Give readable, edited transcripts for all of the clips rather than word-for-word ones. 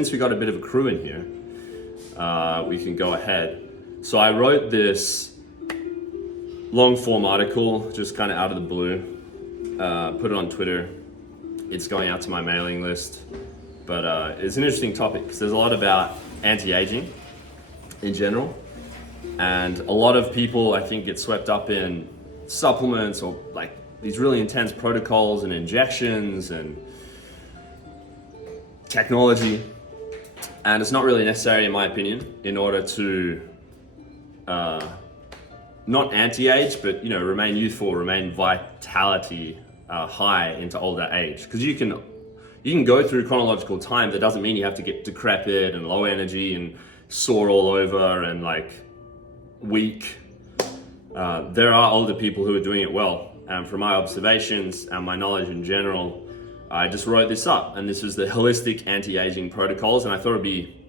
Since we got a bit of a crew in here, we can go ahead. So I wrote this long form article, just kind of out of the blue, put it on Twitter. It's going out to my mailing list, but it's an interesting topic because there's a lot about anti-aging in general. And a lot of people, I think, get swept up in supplements or like these really intense protocols and injections and technology. And it's not really necessary, in my opinion, in order to not anti-age, but remain youthful, remain vitality high into older age. Because you can go through chronological time. That doesn't mean you have to get decrepit and low energy and sore all over and like weak. There are older people who are doing it well. And from my observations and my knowledge in general, I just wrote this up, and this was the holistic anti-aging protocols, and I thought it'd be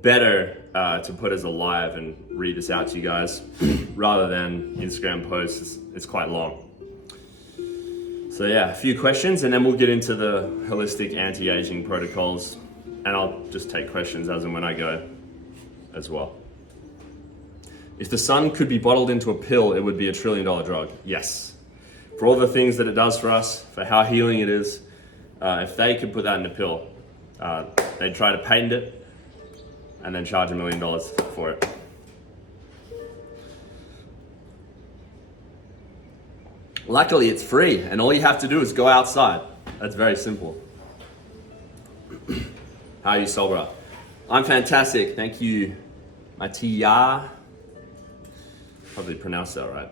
better to put as a live and read this out to you guys rather than Instagram posts. It's quite long. So yeah, a few questions, and then we'll get into the holistic anti-aging protocols, and I'll just take questions as and when I go as well. If the sun could be bottled into a pill, it would be $1 trillion drug. Yes. For all the things that it does for us, for how healing it is, if they could put that in a pill, they'd try to patent it and then charge $1 million for it. Luckily, it's free, and all you have to do is go outside. That's very simple. How are you, Brah? I'm fantastic, thank you, Matia. Probably pronounced that right.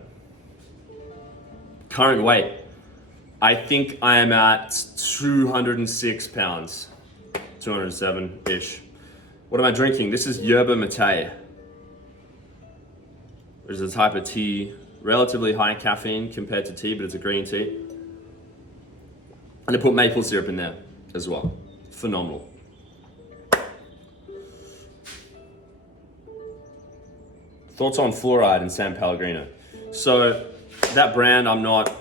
Current weight. I think I am at 206 pounds, 207-ish. What am I drinking? This is yerba mate, which is a type of tea, relatively high caffeine compared to tea, but it's a green tea. And I put maple syrup in there as well. Phenomenal. Thoughts on fluoride and San Pellegrino? So that brand I'm not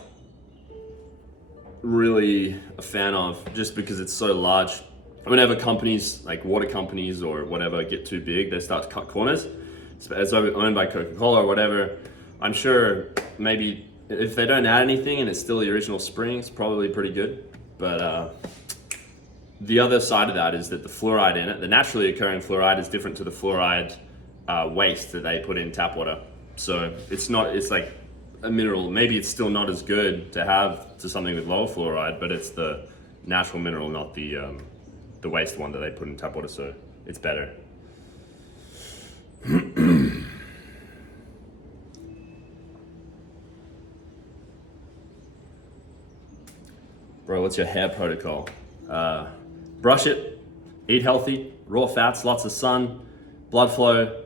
really a fan of, just because it's so large. Whenever companies like water companies or whatever get too big, they start to cut corners. It's owned by Coca-Cola or whatever. I'm sure maybe if they don't add anything and it's still the original spring, it's probably pretty good. But the other side of that is that the fluoride in it, the naturally occurring fluoride, is different to the fluoride waste that they put in tap water. So it's like a mineral. Maybe it's still not as good to have to something with lower fluoride, but it's the natural mineral, not the waste one that they put in tap water, so it's better. Bro, what's your hair protocol? Brush it, eat healthy, raw fats, lots of sun, blood flow,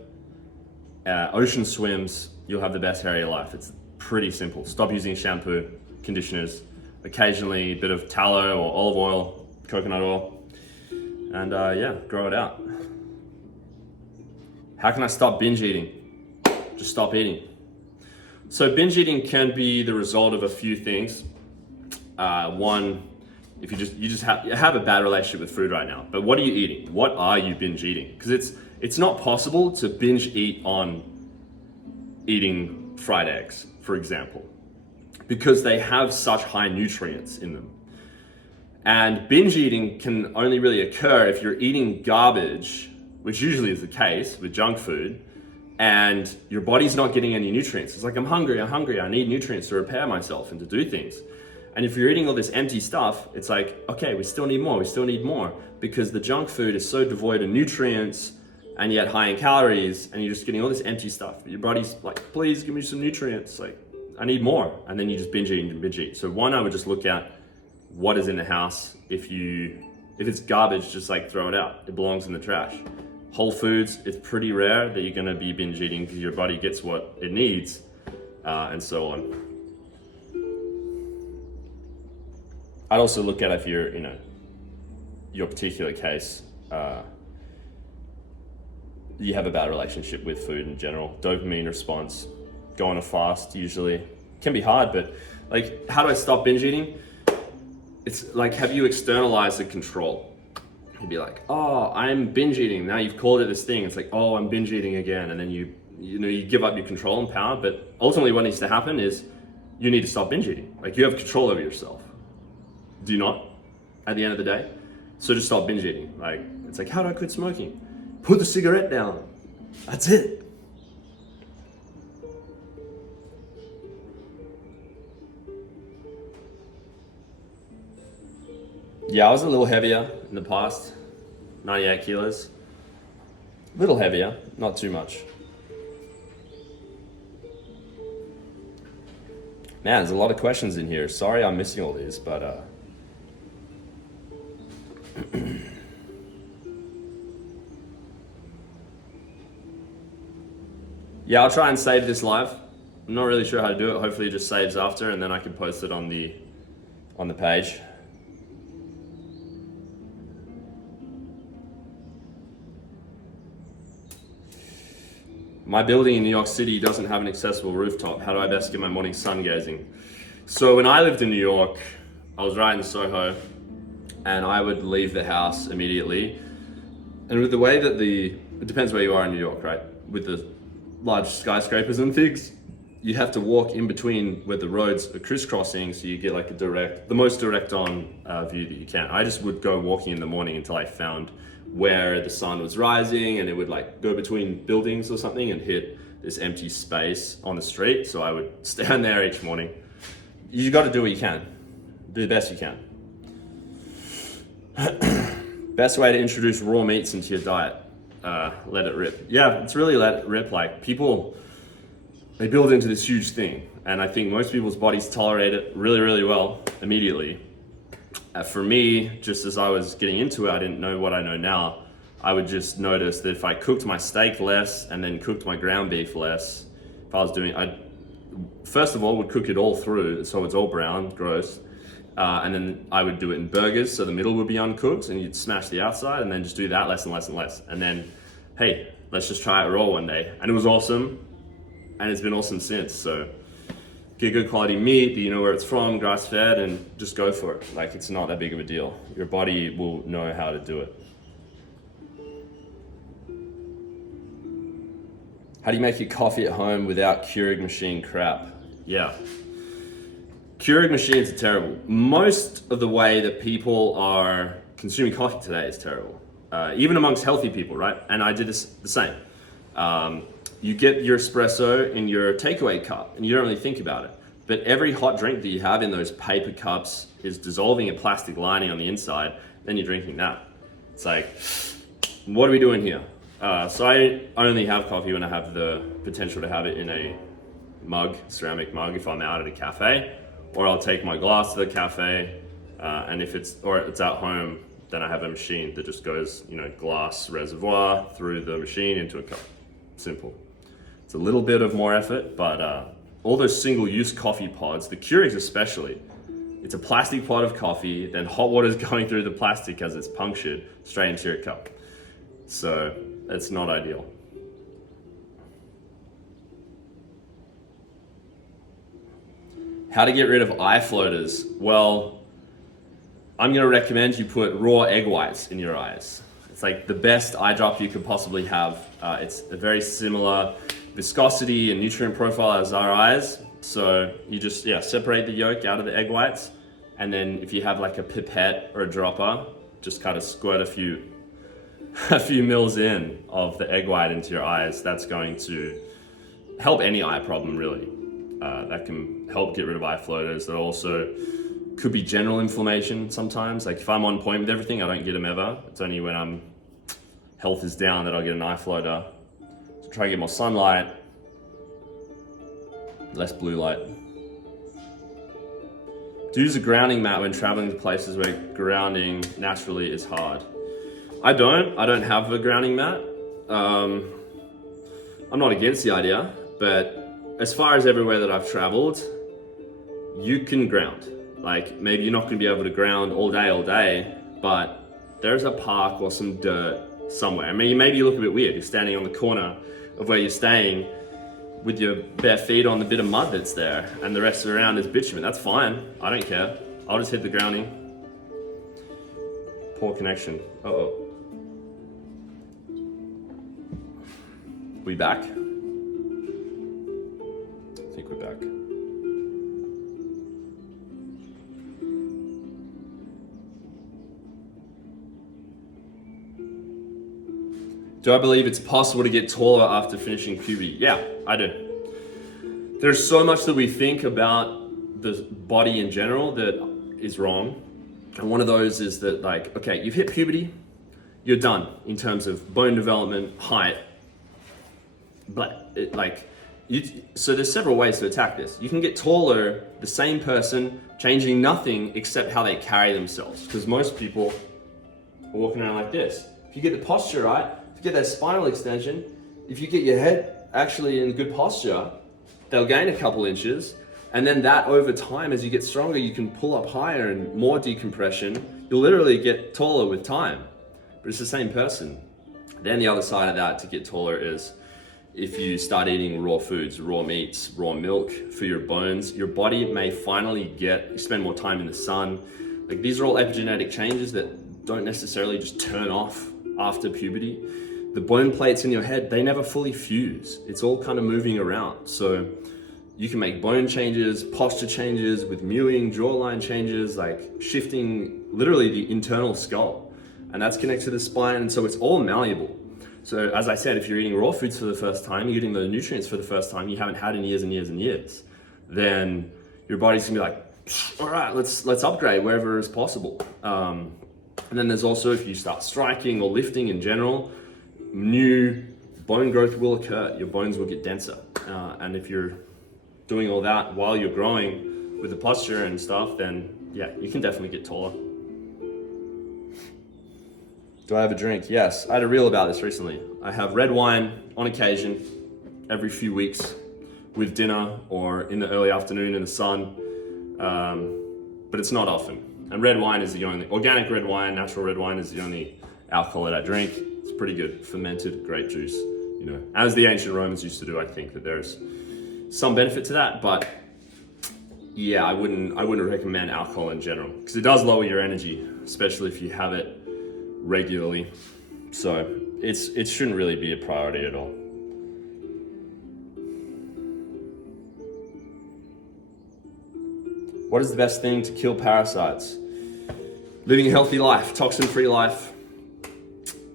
ocean swims. You'll have the best hair of your life. It's pretty simple. Stop using shampoo, conditioners, occasionally a bit of tallow or olive oil, coconut oil, and yeah, grow it out. How can I stop binge eating? Just stop eating. So binge eating can be the result of a few things. One, if you just have a bad relationship with food right now, but what are you eating? What are you binge eating? Because it's not possible to binge eat on eating fried eggs, for example, because they have such high nutrients in them. And binge eating can only really occur if you're eating garbage, which usually is the case with junk food, and your body's not getting any nutrients. It's like, I'm hungry, I need nutrients to repair myself and to do things. And if you're eating all this empty stuff, it's like, okay, we still need more, because the junk food is so devoid of nutrients and yet high in calories, and you're just getting all this empty stuff. Your body's like, please give me some nutrients. Like, I need more. And then you just binge eat. So one, I would just look at what is in the house. If it's garbage, just like throw it out. It belongs in the trash. Whole foods, it's pretty rare that you're gonna be binge eating because your body gets what it needs, and so on. I'd also look at if you're, your particular case, you have a bad relationship with food in general. Dopamine response, go on a fast usually. Can be hard, but like, how do I stop binge eating? It's like, have you externalized the control? he'd be like, oh, I'm binge eating. Now you've called it this thing. It's like, oh, I'm binge eating again. And then you give up your control and power. But ultimately what needs to happen is you need to stop binge eating. Like, you have control over yourself. Do you not? At the end of the day? So just stop binge eating. Like, it's like, how do I quit smoking? Put the cigarette down. That's it. Yeah, I was a little heavier in the past, 98 kilos. A little heavier, not too much. Man, there's a lot of questions in here. Sorry I'm missing all these, but yeah, I'll try and save this live. I'm not really sure how to do it. Hopefully it just saves after, and then I can post it on the page. My building in New York City doesn't have an accessible rooftop. How do I best get my morning sun gazing? So when I lived in New York, I was right in Soho, and I would leave the house immediately. And with the way that it depends where you are in New York, right? With the large skyscrapers and things, you have to walk in between where the roads are crisscrossing, so you get like the most direct on view that you can. I just would go walking in the morning until I found where the sun was rising, and it would like go between buildings or something and hit this empty space on the street. So I would stand there each morning. You got to do what you can. Do the best you can. Best way to introduce raw meats into your diet. Let it rip. Yeah, it's really let it rip. Like, people, they build into this huge thing. And I think most people's bodies tolerate it really, really well immediately. For me, just as I was getting into it, I didn't know what I know now. I would just notice that if I cooked my steak less and then cooked my ground beef less, if I was doing, I first of all would cook it all through so it's all brown, gross. And then I would do it in burgers, so the middle would be uncooked and you'd smash the outside, and then just do that less and less and less. And then, hey, let's just try it raw one day. And it was awesome, and it's been awesome since. So get good quality meat that you know where it's from, grass fed, and just go for it. Like, it's not that big of a deal. Your body will know how to do it. How do you make your coffee at home without Keurig machine crap? Yeah. Keurig machines are terrible. Most of the way that people are consuming coffee today is terrible. Even amongst healthy people, right? And I did this the same. You get your espresso in your takeaway cup and you don't really think about it. But every hot drink that you have in those paper cups is dissolving a plastic lining on the inside, then you're drinking that. It's like, what are we doing here? So I only have coffee when I have the potential to have it in a mug, ceramic mug, if I'm out at a cafe, or I'll take my glass to the cafe, and if it's at home, then I have a machine that just goes, glass reservoir through the machine into a cup. Simple. It's a little bit of more effort, but all those single-use coffee pods, the Keurigs especially, it's a plastic pot of coffee, then hot water is going through the plastic as it's punctured straight into your cup. So it's not ideal. How to get rid of eye floaters? Well, I'm going to recommend you put raw egg whites in your eyes. It's like the best eye drop you could possibly have. It's a very similar viscosity and nutrient profile as our eyes. So you just separate the yolk out of the egg whites, and then if you have like a pipette or a dropper, just kind of squirt a few mils in of the egg white into your eyes. That's going to help any eye problem, really. That can help get rid of eye floaters. That also could be general inflammation sometimes. Like, if I'm on point with everything, I don't get them ever. It's only when health is down that I'll get an eye floater. So try to get more sunlight, less blue light. Do use a grounding mat when traveling to places where grounding naturally is hard. I don't have a grounding mat. I'm not against the idea, but as far as everywhere that I've traveled, you can ground. Like, maybe you're not gonna be able to ground all day, but there's a park or some dirt somewhere. I mean, maybe you look a bit weird. You're standing on the corner of where you're staying with your bare feet on the bit of mud that's there, and the rest around is bitumen. That's fine, I don't care. I'll just hit the grounding. Poor connection. Uh-oh. We back? I think we're back. Do I believe it's possible to get taller after finishing puberty? Yeah, I do. There's so much that we think about the body in general that is wrong. And one of those is that, like, okay, you've hit puberty, you're done in terms of bone development, height. But so there's several ways to attack this. You can get taller, the same person, changing nothing except how they carry themselves. Because most people are walking around like this. If you get the posture right, if you get that spinal extension, if you get your head actually in good posture, they'll gain a couple inches. And then that over time, as you get stronger, you can pull up higher and more decompression. You'll literally get taller with time, but it's the same person. Then the other side of that to get taller is if you start eating raw foods, raw meats, raw milk for your bones, your body may finally spend more time in the sun. Like, these are all epigenetic changes that don't necessarily just turn off after puberty. The bone plates in your head, they never fully fuse. It's all kind of moving around. So you can make bone changes, posture changes with mewing, jawline changes, like shifting literally the internal skull. And that's connected to the spine, and so it's all malleable. So as I said, if you're eating raw foods for the first time, you're getting the nutrients for the first time you haven't had in years and years and years, then your body's gonna be like, all right, let's upgrade wherever is possible. And then there's also, if you start striking or lifting in general, new bone growth will occur. Your bones will get denser. And if you're doing all that while you're growing with the posture and stuff, then yeah, you can definitely get taller. Do I have a drink? Yes, I had a reel about this recently. I have red wine on occasion, every few weeks, with dinner or in the early afternoon in the sun, but it's not often. And red wine is the only, organic red wine, natural red wine is the only alcohol that I drink. It's pretty good, fermented grape juice, you know, as the ancient Romans used to do. I think that there's some benefit to that, but yeah, I wouldn't recommend alcohol in general, because it does lower your energy, especially if you have it regularly. So it shouldn't really be a priority at all. What is the best thing to kill parasites? Living a healthy life, toxin-free life,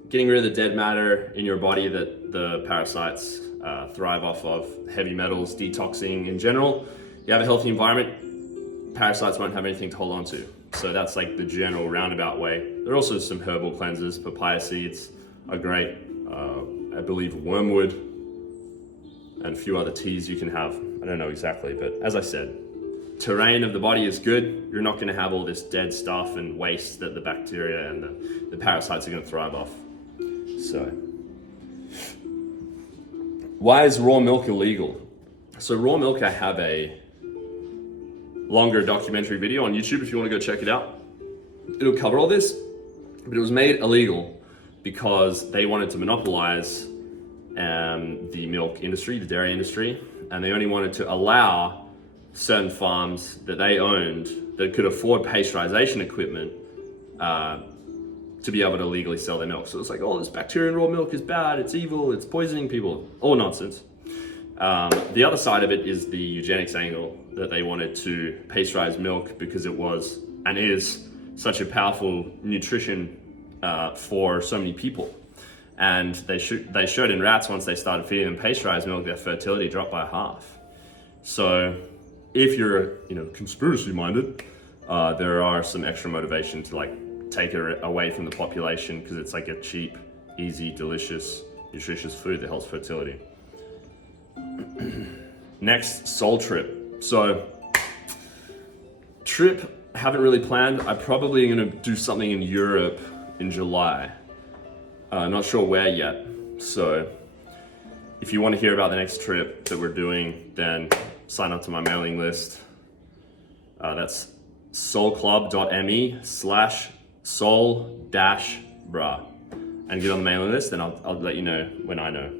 getting rid of the dead matter in your body that the parasites thrive off of, heavy metals, detoxing in general. You have a healthy environment, parasites won't have anything to hold on to. So that's like the general roundabout way. There are also some herbal cleansers. Papaya seeds are great. I believe wormwood and a few other teas you can have. I don't know exactly, but as I said, terrain of the body is good. You're not going to have all this dead stuff and waste that the bacteria and the parasites are going to thrive off. So, why is raw milk illegal? So raw milk, I have a longer documentary video on YouTube if you want to go check it out. It'll cover all this, but it was made illegal because they wanted to monopolize the milk industry, the dairy industry, and they only wanted to allow certain farms that they owned that could afford pasteurization equipment to be able to legally sell their milk. So it's like, oh, this bacteria in raw milk is bad, it's evil, it's poisoning people. All nonsense. The other side of it is the eugenics angle, that they wanted to pasteurize milk because it was and is such a powerful nutrition for so many people. And they showed in rats, once they started feeding them pasteurized milk, their fertility dropped by half. So if you're conspiracy minded, there are some extra motivation to like take it away from the population, because it's like a cheap, easy, delicious, nutritious food that helps fertility. Next, soul trip. So trip, haven't really planned. I'm probably gonna do something in Europe in July. Not sure where yet. So if you want to hear about the next trip that we're doing, then sign up to my mailing list. That's soulclub.me/soul-brah, and get on the mailing list, and I'll let you know when I know.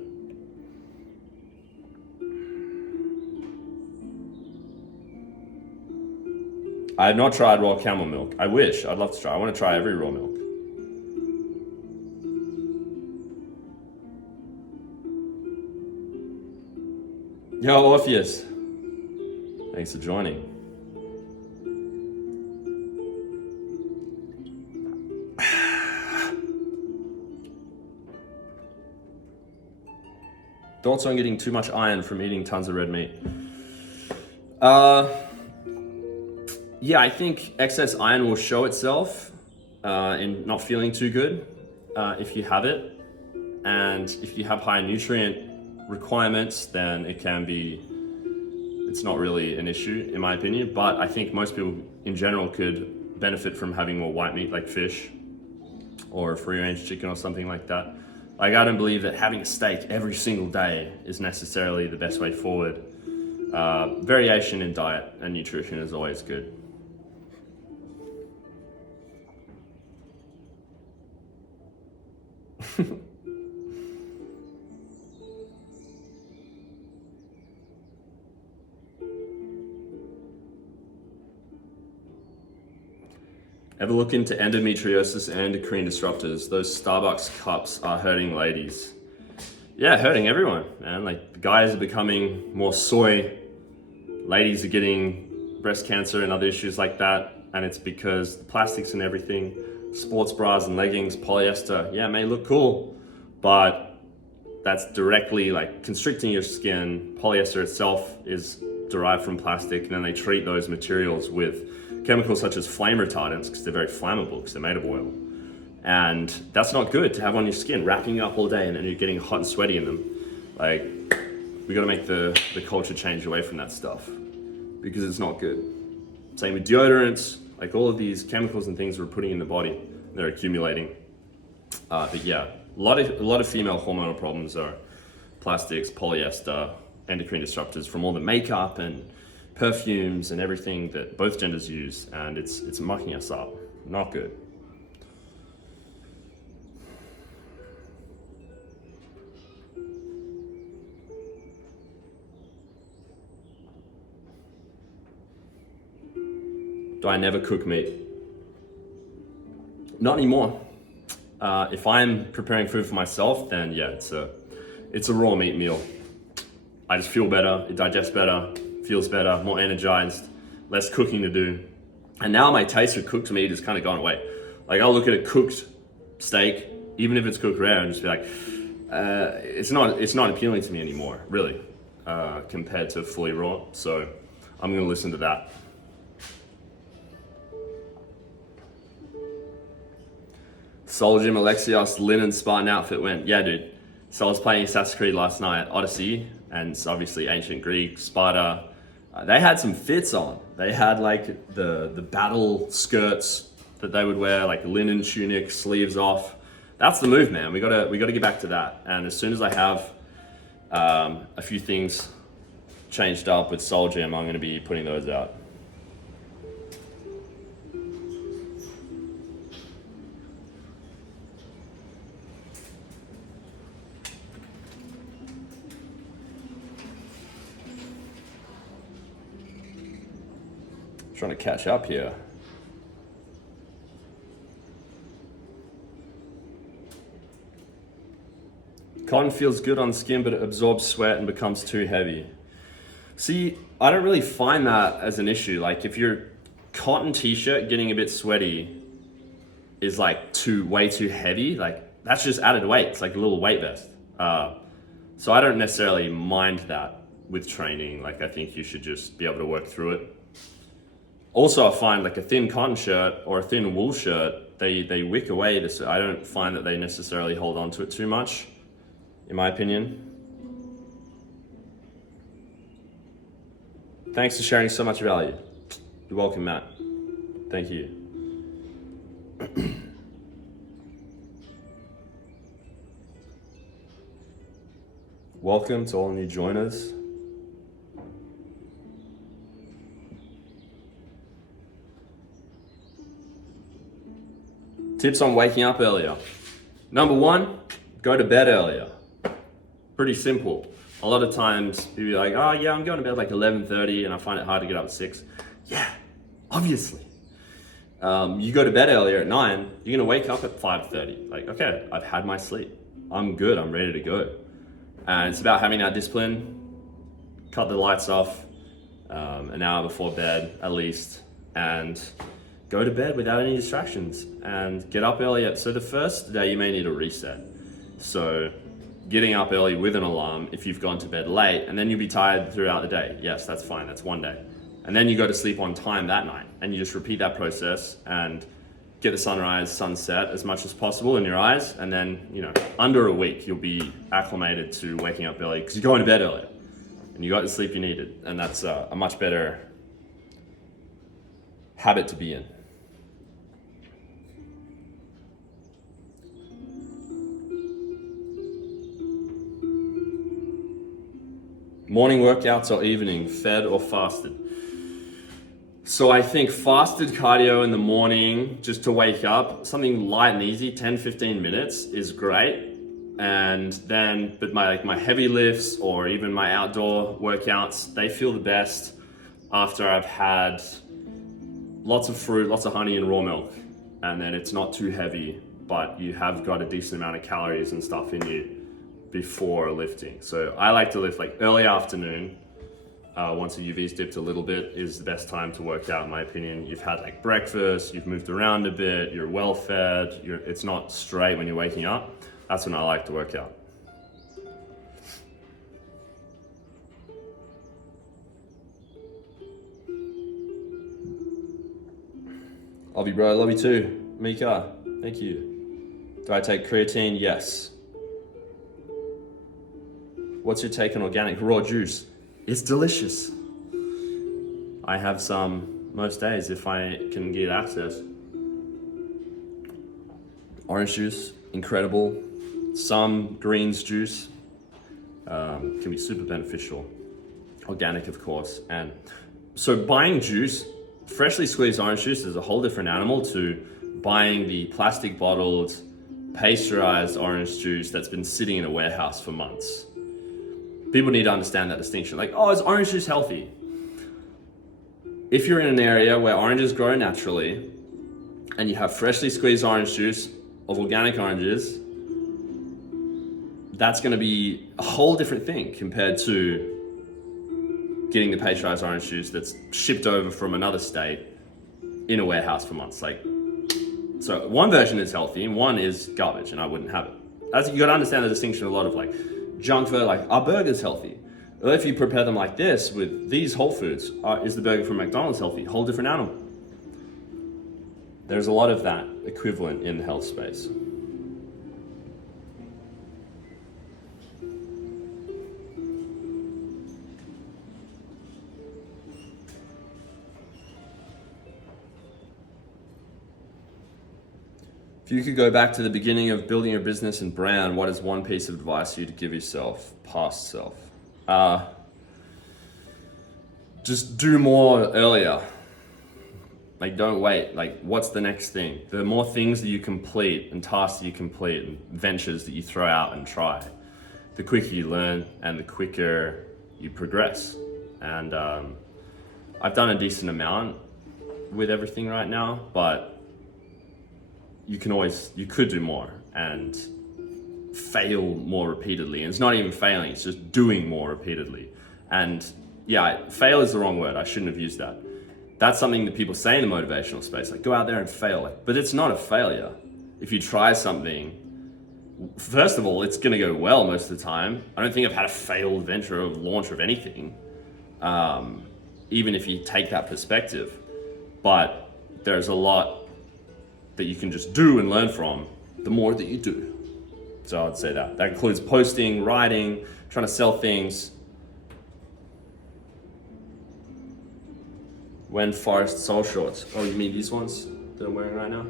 I have not tried raw camel milk. I wish. I'd love to try. I want to try every raw milk. Yo, Orpheus. Thanks for joining. Thoughts on getting too much iron from eating tons of red meat? Yeah, I think excess iron will show itself in not feeling too good if you have it. And if you have high nutrient requirements, then it's not really an issue in my opinion. But I think most people in general could benefit from having more white meat like fish or free range chicken or something like that. Like, I don't believe that having a steak every single day is necessarily the best way forward. Variation in diet and nutrition is always good. Ever look into endometriosis and endocrine disruptors? Those Starbucks cups are hurting ladies. Yeah, hurting everyone, man. Like, the guys are becoming more soy. Ladies are getting breast cancer and other issues like that. And it's because the plastics and everything, sports bras and leggings, polyester, yeah, may look cool, but that's directly like constricting your skin. Polyester itself is derived from plastic, and then they treat those materials with chemicals such as flame retardants because they're very flammable because they're made of oil. And that's not good to have on your skin, wrapping you up all day and then you're getting hot and sweaty in them. Like, we gotta make the culture change away from that stuff because it's not good. Same with deodorants, like all of these chemicals and things we're putting in the body, they're accumulating. But yeah, a lot of female hormonal problems are plastics, polyester, endocrine disruptors from all the makeup and perfumes and everything that both genders use, and it's mucking us up. Not good. Do I never cook meat? Not anymore. If I'm preparing food for myself, then yeah, it's a raw meat meal. I just feel better, it digests better, feels better, more energized, less cooking to do. And now my taste for cooked meat has kind of gone away. Like, I'll look at a cooked steak, even if it's cooked rare, and just be like, it's not appealing to me anymore, really, compared to fully raw. So I'm gonna listen to that. Soul Gym Alexios, linen Spartan outfit went. Yeah, dude. So I was playing Assassin's Creed last night, Odyssey, and it's obviously ancient Greek, Sparta. They had some fits on. They had like the battle skirts that they would wear, like linen tunic, sleeves off. That's the move, man. We gotta get back to that. And as soon as I have a few things changed up with Soul Gym, I'm gonna be putting those out. Trying to catch up here. Cotton feels good on skin, but it absorbs sweat and becomes too heavy. See, I don't really find that as an issue. Like, if your cotton t-shirt getting a bit sweaty is like way too heavy, like that's just added weight. It's like a little weight vest. So I don't necessarily mind that with training. Like, I think you should just be able to work through it. Also, I find like a thin cotton shirt or a thin wool shirt, they wick away. I don't find that they necessarily hold on to it too much, in my opinion. Thanks for sharing so much value. You're welcome, Matt. Thank you. Welcome to all new joiners. Tips on waking up earlier. Number one, go to bed earlier. Pretty simple. A lot of times people are like, oh yeah, I'm going to bed like 11:30 and I find it hard to get up at 6. Yeah, obviously. You go to bed earlier at 9, you're gonna wake up at 5:30. Like, okay, I've had my sleep. I'm good, I'm ready to go. And it's about having that discipline, cut the lights off an hour before bed at least, and go to bed without any distractions and get up earlier. So the first day you may need a reset. So getting up early with an alarm if you've gone to bed late, and then you'll be tired throughout the day. Yes, that's fine, that's one day. And then you go to sleep on time that night, and you just repeat that process and get the sunrise, sunset as much as possible in your eyes, and then, under a week, you'll be acclimated to waking up early because you're going to bed earlier and you got the sleep you needed. And that's a much better habit to be in. Morning workouts or evening, fed or fasted? So I think fasted cardio in the morning, just to wake up, something light and easy, 10-15 minutes is great. And then, but my heavy lifts or even my outdoor workouts, they feel the best after I've had lots of fruit, lots of honey and raw milk. And then it's not too heavy, but you have got a decent amount of calories and stuff in you before lifting. So I like to lift like early afternoon. Once the UV's dipped a little bit is the best time to work out, in my opinion. You've had like breakfast, you've moved around a bit, you're well fed, it's not straight when you're waking up. That's when I like to work out. Love you, bro. Love you too. Mika, thank you. Do I take creatine? Yes. What's your take on organic raw juice? It's delicious. I have some most days if I can get access. Orange juice, incredible. Some greens juice can be super beneficial. Organic, of course. And so buying juice, freshly squeezed orange juice is a whole different animal to buying the plastic bottled, pasteurized orange juice that's been sitting in a warehouse for months. People need to understand that distinction. Like, oh, is orange juice healthy? If you're in an area where oranges grow naturally and you have freshly squeezed orange juice of organic oranges, that's going to be a whole different thing compared to getting the pasteurized orange juice that's shipped over from another state in a warehouse for months. So one version is healthy and one is garbage, and I wouldn't have it. You got to understand the distinction. A lot of junk food, are burgers healthy? Well, if you prepare them like this with these whole foods, is the burger from McDonald's healthy? Whole different animal. There's a lot of that equivalent in the health space. If you could go back to the beginning of building your business and brand, what is one piece of advice you'd give yourself, past self? Just do more earlier. Don't wait. What's the next thing? The more things that you complete and tasks that you complete and ventures that you throw out and try, the quicker you learn and the quicker you progress. And I've done a decent amount with everything right now, but you could do more and fail more repeatedly. And it's not even failing, it's just doing more repeatedly. And yeah, fail is the wrong word. I shouldn't have used that. That's something that people say in the motivational space, go out there and fail. But it's not a failure. If you try something, first of all, it's gonna go well most of the time. I don't think I've had a failed venture or launch of anything, even if you take that perspective. But there's a lot that you can just do and learn from the more that you do. So I'd say that. That includes posting, writing, trying to sell things. When Forest Soul Shorts. Oh, you mean these ones that I'm wearing right now?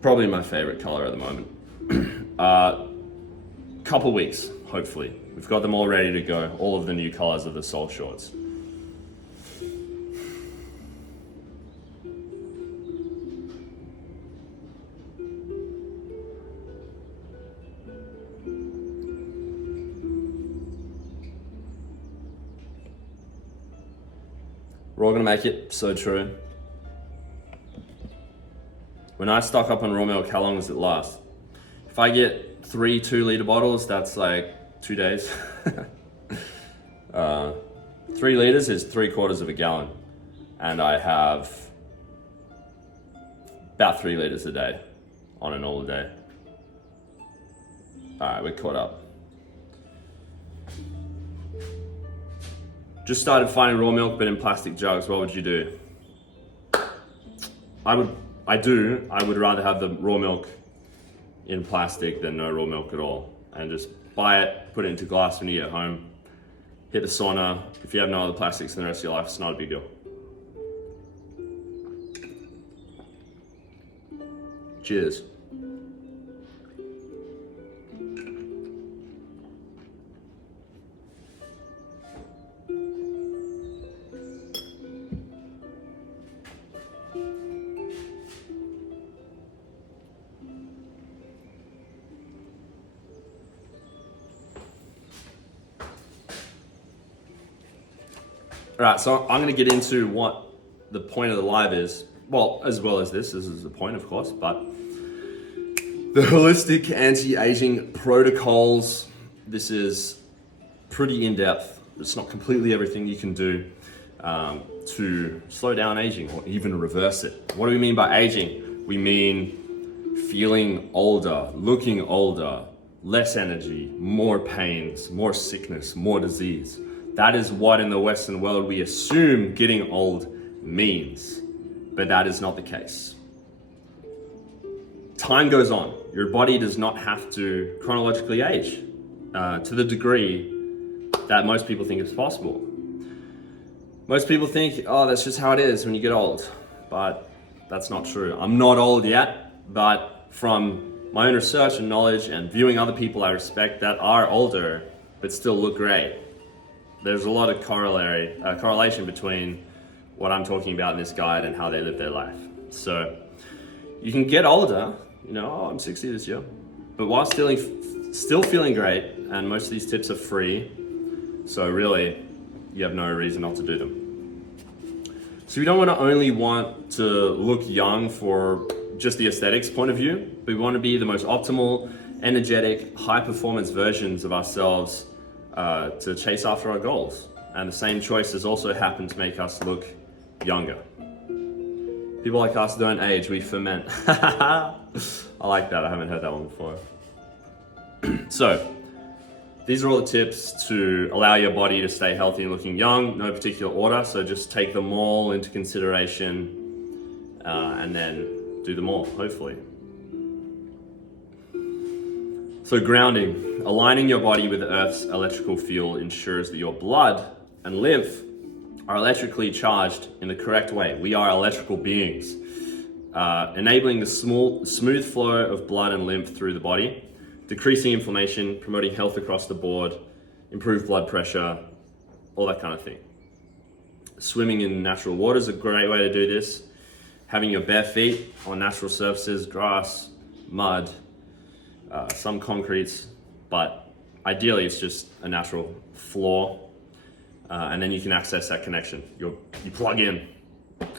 Probably my favorite color at the moment. Couple weeks, hopefully. We've got them all ready to go. All of the new colors of the Soul Shorts. We're all gonna make it, so true. When I stock up on raw milk, how long does it last? If I get 3 2-liter bottles, that's 2 days. 3 liters is 3/4 of a gallon, and I have about 3 liters a day on a normal day. All right, we're caught up. Just started finding raw milk, but in plastic jugs. What would you do? I would rather have the raw milk in plastic than no raw milk at all, and just buy it, put it into glass when you get home, hit the sauna. If you have no other plastics in the rest of your life, it's not a big deal. Cheers. All right, so I'm gonna get into what the point of the live is. Well as this is the point, of course, but the holistic anti-aging protocols. This is pretty in-depth. It's not completely everything you can do to slow down aging or even reverse it. What do we mean by aging? We mean feeling older, looking older, less energy, more pains, more sickness, more disease. That is what in the Western world we assume getting old means, but that is not the case. Time goes on. Your body does not have to chronologically age to the degree that most people think is possible. Most people think, oh, that's just how it is when you get old, but that's not true. I'm not old yet, but from my own research and knowledge and viewing other people I respect that are older but still look great, there's a lot of correlation between what I'm talking about in this guide and how they live their life. So you can get older, I'm 60 this year, but while still feeling great, and most of these tips are free, so really you have no reason not to do them. So we don't only want to look young for just the aesthetics point of view, but we want to be the most optimal, energetic, high performance versions of ourselves to chase after our goals. And the same choices also happen to make us look younger. People like us don't age, we ferment. I like that, I haven't heard that one before. So, these are all the tips to allow your body to stay healthy and looking young, no particular order, so just take them all into consideration and then do them all, hopefully. So grounding, aligning your body with the Earth's electrical field ensures that your blood and lymph are electrically charged in the correct way. We are electrical beings, enabling the smooth flow of blood and lymph through the body, decreasing inflammation, promoting health across the board, improved blood pressure, all that kind of thing. Swimming in natural water is a great way to do this. Having your bare feet on natural surfaces, grass, mud, some concretes, but ideally it's just a natural floor, and then you can access that connection. You plug in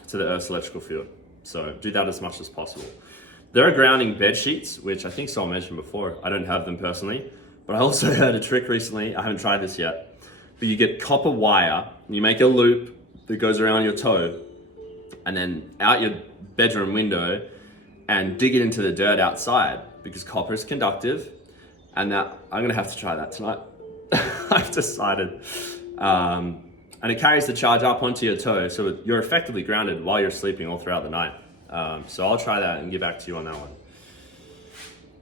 to the Earth's electrical field. So do that as much as possible. There are grounding bed sheets, which I think someone mentioned before. I don't have them personally, but I also heard a trick recently. I haven't tried this yet, but you get copper wire, and you make a loop that goes around your toe, and then out your bedroom window, and dig it into the dirt outside, because copper is conductive, and that I'm gonna have to try that tonight. I've decided. And it carries the charge up onto your toe, so you're effectively grounded while you're sleeping all throughout the night. So I'll try that and get back to you on that one.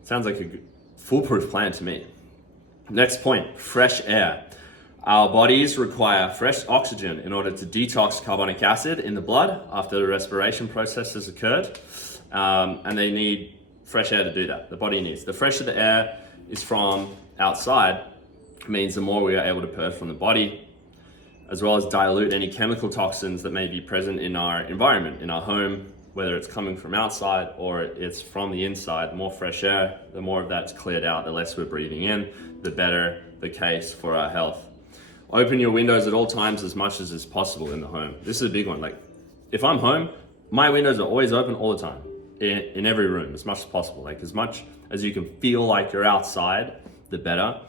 Sounds like a foolproof plan to me. Next point, fresh air. Our bodies require fresh oxygen in order to detox carbonic acid in the blood after the respiration process has occurred, and they need fresh air to do that. The body needs. The fresher the air is from outside means the more we are able to purge from the body, as well as dilute any chemical toxins that may be present in our environment, in our home, whether it's coming from outside or it's from the inside. The more fresh air, the more of that's cleared out, the less we're breathing in, the better the case for our health. Open your windows at all times as much as is possible in the home. This is a big one. Like, if I'm home, my windows are always open all the time, in every room, as much as possible. Like, as much as you can feel like you're outside, the better.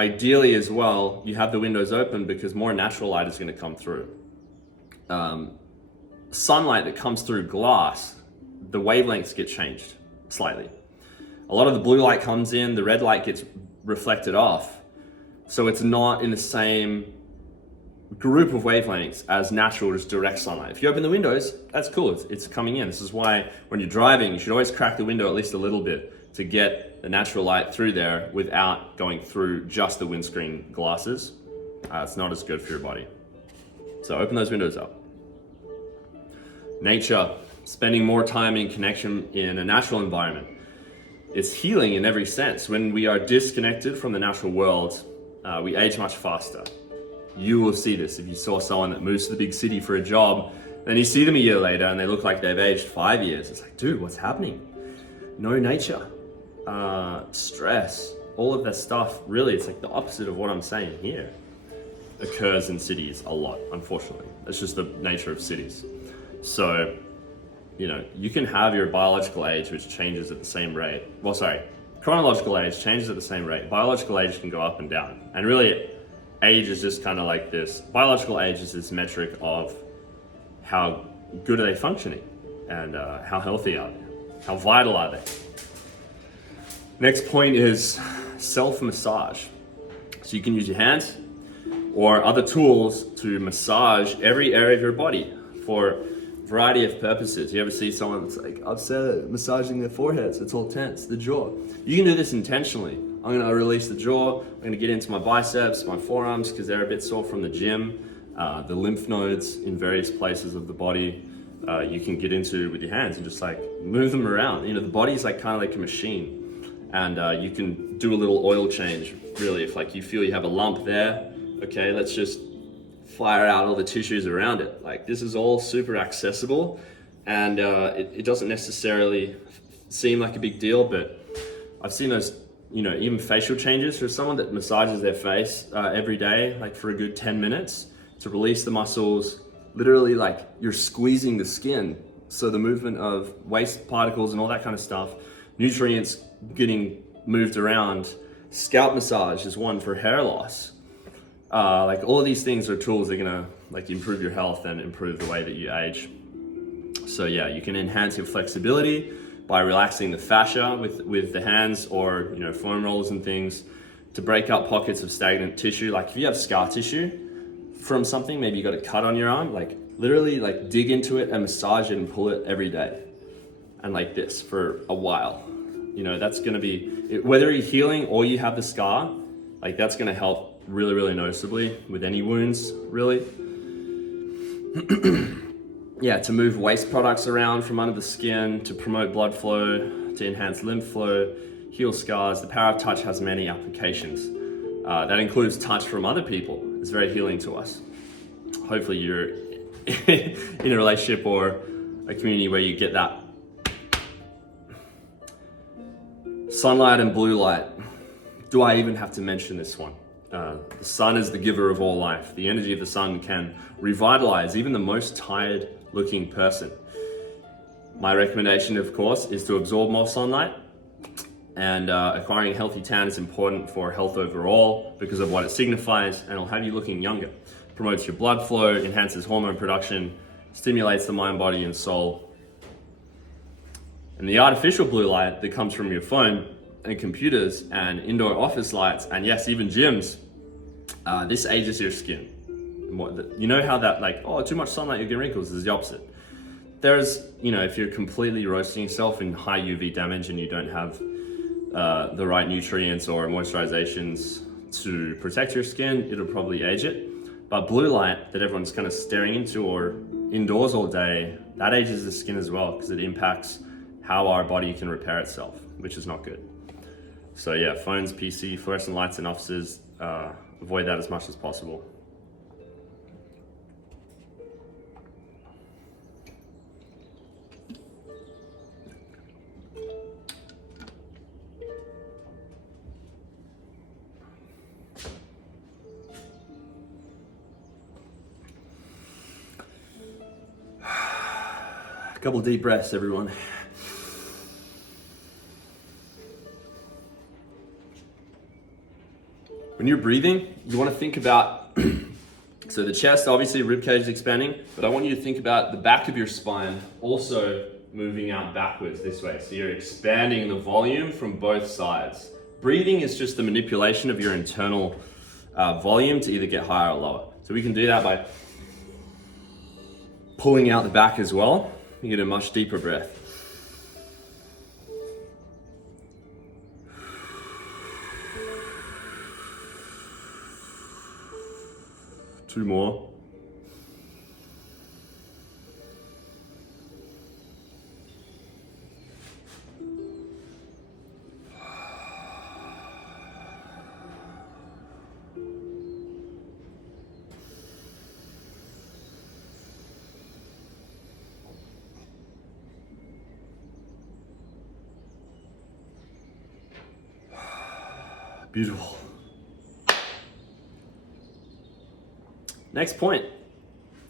ideally as well, you have the windows open because more natural light is going to come through. Sunlight that comes through glass, the wavelengths get changed slightly. A lot of the blue light comes in, the red light gets reflected off. So it's not in the same group of wavelengths as natural, just direct sunlight. If you open the windows, that's cool, it's coming in. This is why when you're driving, you should always crack the window at least a little bit to get the natural light through there without going through just the windscreen glasses. It's not as good for your body. So open those windows up. Nature, spending more time in connection in a natural environment. It's healing in every sense. When we are disconnected from the natural world, we age much faster. You will see this if you saw someone that moves to the big city for a job, then you see them a year later and they look like they've aged 5 years. It's like, dude, what's happening? No nature, stress, all of that stuff. Really, it's like the opposite of what I'm saying here occurs in cities a lot, unfortunately. That's just the nature of cities. So, you know, you can have your biological age, which changes at the same rate. Well, sorry, chronological age changes at the same rate. Biological age can go up and down. And really, age is just kind of like this. Biological age is this metric of how good are they functioning and how healthy are they? How vital are they? Next point is self-massage. So you can use your hands or other tools to massage every area of your body for a variety of purposes. You ever see someone that's like upset massaging their foreheads, it's all tense, the jaw. You can do this intentionally. I'm gonna release the jaw, I'm gonna get into my biceps, my forearms, because they're a bit sore from the gym, the lymph nodes in various places of the body. You can get into with your hands and just like move them around. You know, the body's like kind of like a machine, and you can do a little oil change, really. If like you feel you have a lump there, okay, let's just fire out all the tissues around it. Like this is all super accessible, and it doesn't necessarily seem like a big deal, but I've seen those, you know, even facial changes for someone that massages their face every day, like for a good 10 minutes to release the muscles. Literally, like you're squeezing the skin, so the movement of waste particles and all that kind of stuff, nutrients getting moved around. Scalp massage is one for hair loss. Like all of these things are tools that are gonna like improve your health and improve the way that you age. So yeah, you can enhance your flexibility by relaxing the fascia with the hands, or, you know, foam rollers and things to break up pockets of stagnant tissue. Like if you have scar tissue from something, maybe you got a cut on your arm, like literally like dig into it and massage it and pull it every day. And like this for a while. You know, that's gonna be, whether you're healing or you have the scar, like that's gonna help really, really noticeably with any wounds, really. Yeah, to move waste products around from under the skin, to promote blood flow, to enhance lymph flow, heal scars. The power of touch has many applications. That includes touch from other people. It's very healing to us. Hopefully you're in a relationship or a community where you get that. Sunlight and blue light. Do I even have to mention this one? The sun is the giver of all life. The energy of the sun can revitalize even the most tired looking person. My recommendation, of course, is to absorb more sunlight, and acquiring a healthy tan is important for health overall because of what it signifies, and it'll have you looking younger. Promotes your blood flow, enhances hormone production, stimulates the mind, body, and soul. And the artificial blue light that comes from your phone and computers and indoor office lights, and yes, even gyms, this ages your skin. You know how that, like, oh, too much sunlight, you get wrinkles. Is the opposite. There's, you know, if you're completely roasting yourself in high UV damage and you don't have the right nutrients or moisturizations to protect your skin, it'll probably age it. But blue light that everyone's kind of staring into or indoors all day, that ages the skin as well, because it impacts how our body can repair itself, which is not good. So yeah, phones, PC, fluorescent lights in offices, avoid that as much as possible. A couple deep breaths, everyone. When you're breathing, you want to think about, so the chest, obviously rib cage is expanding, but I want you to think about the back of your spine also moving out backwards this way. So you're expanding the volume from both sides. Breathing is just the manipulation of your internal volume to either get higher or lower. So we can do that by pulling out the back as well. You get a much deeper breath. Two more. Beautiful. Next point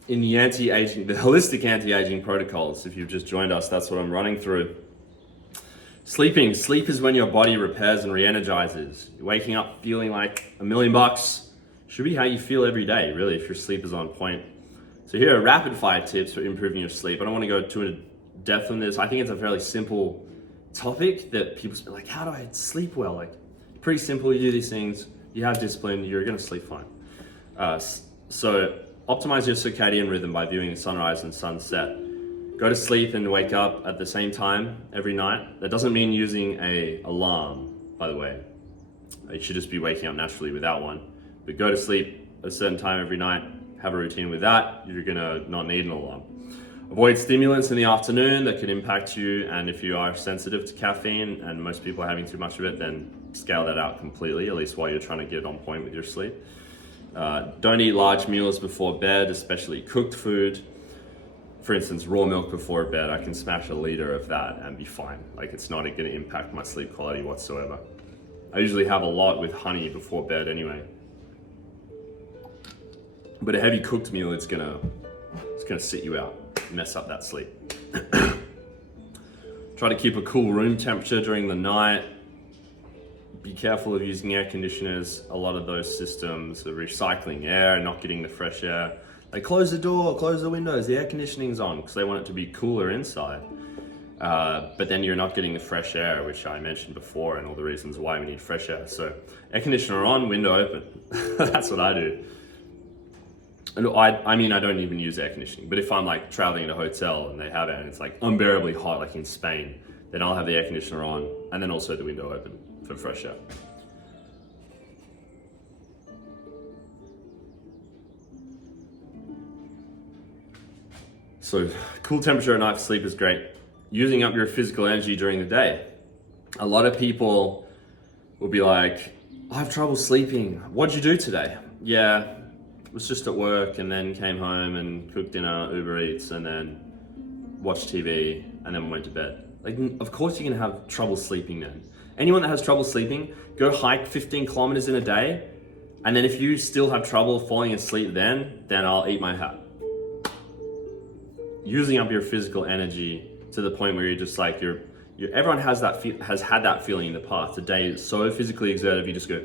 in the anti-aging, the holistic anti-aging protocols. If you've just joined us, that's what I'm running through. Sleeping. Sleep is when your body repairs and re-energizes. You're waking up feeling like $1,000,000. Should be how you feel every day, really, if your sleep is on point. So here are rapid fire tips for improving your sleep. I don't want to go too into depth on this. I think it's a fairly simple topic that people say, like, how do I sleep well? Like, pretty simple. You do these things, you have discipline, you're going to sleep fine. So optimize your circadian rhythm by viewing sunrise and sunset. Go to sleep and wake up at the same time every night. That doesn't mean using an alarm, by the way. You should just be waking up naturally without one. But go to sleep at a certain time every night, have a routine with that, you're gonna not need an alarm. Avoid stimulants in the afternoon that could impact you, and if you are sensitive to caffeine, and most people are having too much of it, then scale that out completely, at least while you're trying to get on point with your sleep. Don't eat large meals before bed, especially cooked food. For instance, raw milk before bed, I can smash a liter of that and be fine. Like, it's not gonna impact my sleep quality whatsoever. I usually have a lot with honey before bed anyway. But a heavy cooked meal, it's gonna sit you out, mess up that sleep. Try to keep a cool room temperature during the night. Be careful of using air conditioners. A lot of those systems are recycling air, not getting the fresh air. They close the door, close the windows, the air conditioning's on because they want it to be cooler inside. But then you're not getting the fresh air, which I mentioned before, and all the reasons why we need fresh air. So air conditioner on, window open. That's what I do. And I mean, I don't even use air conditioning, but if I'm like traveling in a hotel and they have it and it's like unbearably hot, like in Spain, then I'll have the air conditioner on and then also the window open for fresh air. So cool temperature at night for sleep is great. Using up your physical energy during the day. A lot of people will be like, I have trouble sleeping. What'd you do today? Yeah, was just at work and then came home and cooked dinner, Uber Eats, and then watched TV and then went to bed. Like, of course you're gonna have trouble sleeping then. Anyone that has trouble sleeping, go hike 15 kilometers in a day, and then if you still have trouble falling asleep then I'll eat my hat. Using up your physical energy to the point where you're just like, everyone has had that feeling in the past. The day is so physically exerted, you just go,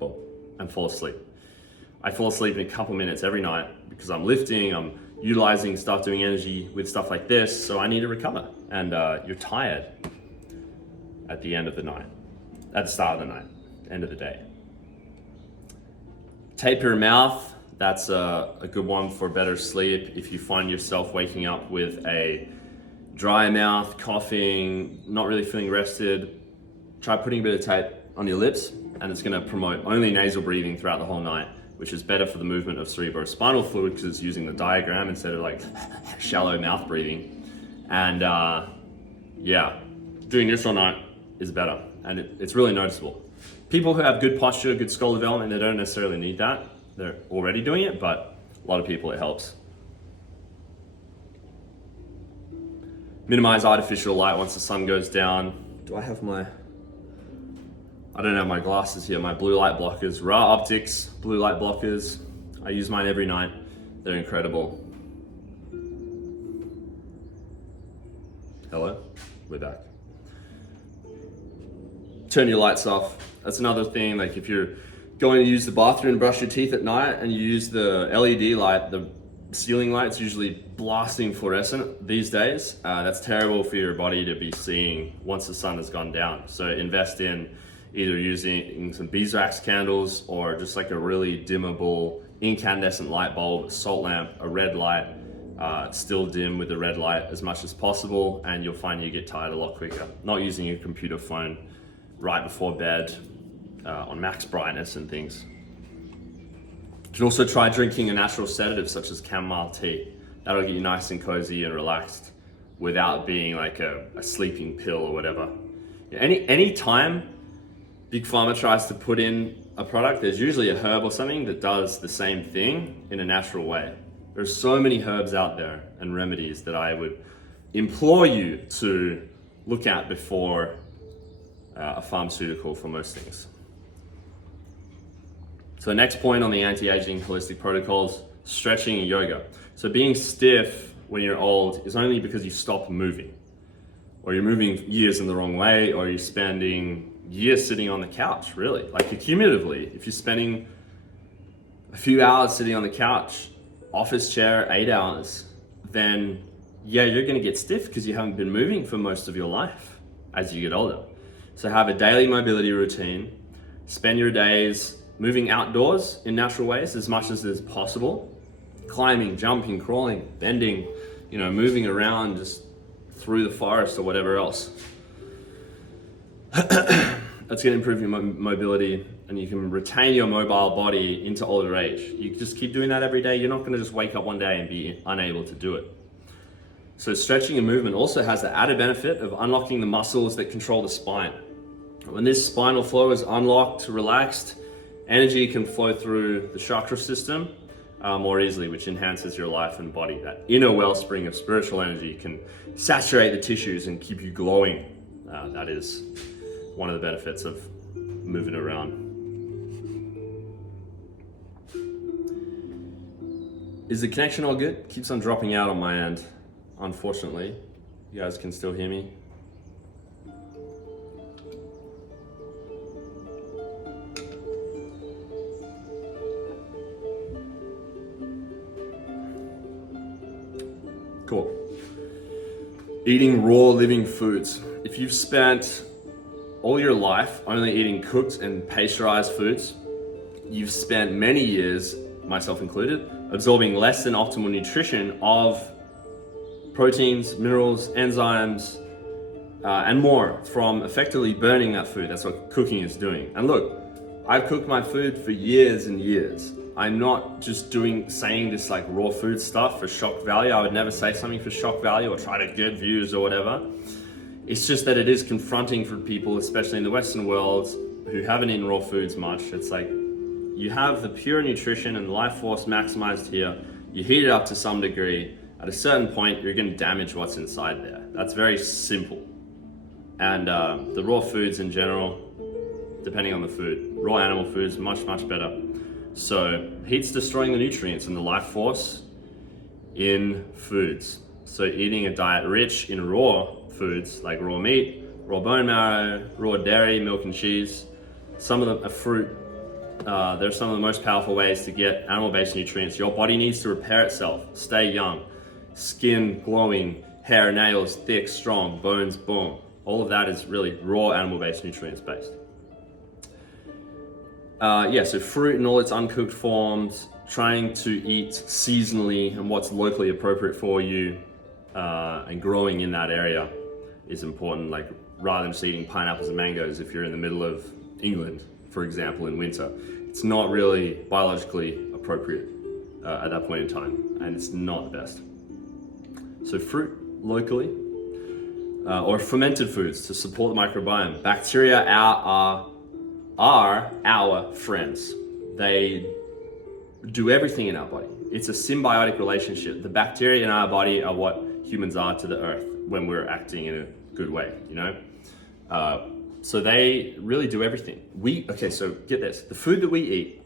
boom, and fall asleep. I fall asleep in a couple minutes every night because I'm lifting, I'm utilizing stuff, doing energy with stuff like this, so I need to recover. And you're tired at the end of the night, at the start of the night, end of the day. Tape your mouth. That's a good one for better sleep. If you find yourself waking up with a dry mouth, coughing, not really feeling rested, try putting a bit of tape on your lips, and it's gonna promote only nasal breathing throughout the whole night, which is better for the movement of cerebrospinal fluid because it's using the diaphragm instead of like shallow mouth breathing. And yeah, doing this all night is better, and it's really noticeable. People who have good posture, good skull development, they don't necessarily need that. They're already doing it, but a lot of people it helps. Minimize artificial light once the sun goes down. I don't have my glasses here, my blue light blockers. Brah Optics, blue light blockers. I use mine every night. They're incredible. Hello, we're back. Turn your lights off. That's another thing, like if you're going to use the bathroom and brush your teeth at night and you use the LED light, the ceiling light's usually blasting fluorescent these days. That's terrible for your body to be seeing once the sun has gone down. So invest in either using some beeswax candles or just like a really dimmable incandescent light bulb, a salt lamp, a red light, still dim with the red light as much as possible, and you'll find you get tired a lot quicker. Not using your computer phone right before bed on max brightness and things. You can also try drinking a natural sedative such as chamomile tea. That'll get you nice and cozy and relaxed without being like a sleeping pill or whatever. Any time Big Pharma tries to put in a product, there's usually a herb or something that does the same thing in a natural way. There's so many herbs out there and remedies that I would implore you to look at before a pharmaceutical for most things. So next point on the anti-aging holistic protocols, stretching and yoga. So being stiff when you're old is only because you stop moving, or you're moving years in the wrong way, or you're spending years sitting on the couch, really. Like accumulatively, if you're spending a few hours sitting on the couch, office chair, 8 hours, then yeah, you're gonna get stiff because you haven't been moving for most of your life as you get older. So have a daily mobility routine, spend your days moving outdoors in natural ways as much as is possible, climbing, jumping, crawling, bending, moving around just through the forest or whatever else. That's going to improve your mobility, and you can retain your mobile body into older age. You just keep doing that every day. You're not going to just wake up one day and be unable to do it. So stretching and movement also has the added benefit of unlocking the muscles that control the spine. When this spinal flow is unlocked, relaxed, energy can flow through the chakra system more easily, which enhances your life and body. That inner wellspring of spiritual energy can saturate the tissues and keep you glowing. That is one of the benefits of moving around. Is the connection all good? Keeps on dropping out on my end, unfortunately. You guys can still hear me? Cool. Eating raw living foods. If you've spent all your life only eating cooked and pasteurized foods, you've spent many years, myself included, absorbing less than optimal nutrition of proteins, minerals, enzymes, and more from effectively burning that food. That's what cooking is doing. And look, I've cooked my food for years and years. I'm not just saying this like raw food stuff for shock value. I would never say something for shock value or try to get views or whatever. It's just that it is confronting for people, especially in the Western world, who haven't eaten raw foods much. It's like, you have the pure nutrition and life force maximized here. You heat it up to some degree. At a certain point, you're gonna damage what's inside there. That's very simple. And the raw foods in general, depending on the food, raw animal foods, much, much better. So heat's destroying the nutrients and the life force in foods. So eating a diet rich in raw foods like raw meat, raw bone marrow, raw dairy, milk and cheese, some of them are fruit. They're some of the most powerful ways to get animal-based nutrients. Your body needs to repair itself, stay young, skin glowing, hair, nails thick, strong, bones boom. All of that is really raw animal-based nutrients based. So fruit in all its uncooked forms, trying to eat seasonally and what's locally appropriate for you, and growing in that area is important. Like rather than just eating pineapples and mangoes if you're in the middle of England, for example, in winter, it's not really biologically appropriate at that point in time, and it's not the best. So fruit locally, or fermented foods to support the microbiome. Bacteria are our friends. They do everything in our body. It's a symbiotic relationship. The bacteria in our body are what humans are to the earth when we're acting in a good way, So they really do everything. So get this. The food that we eat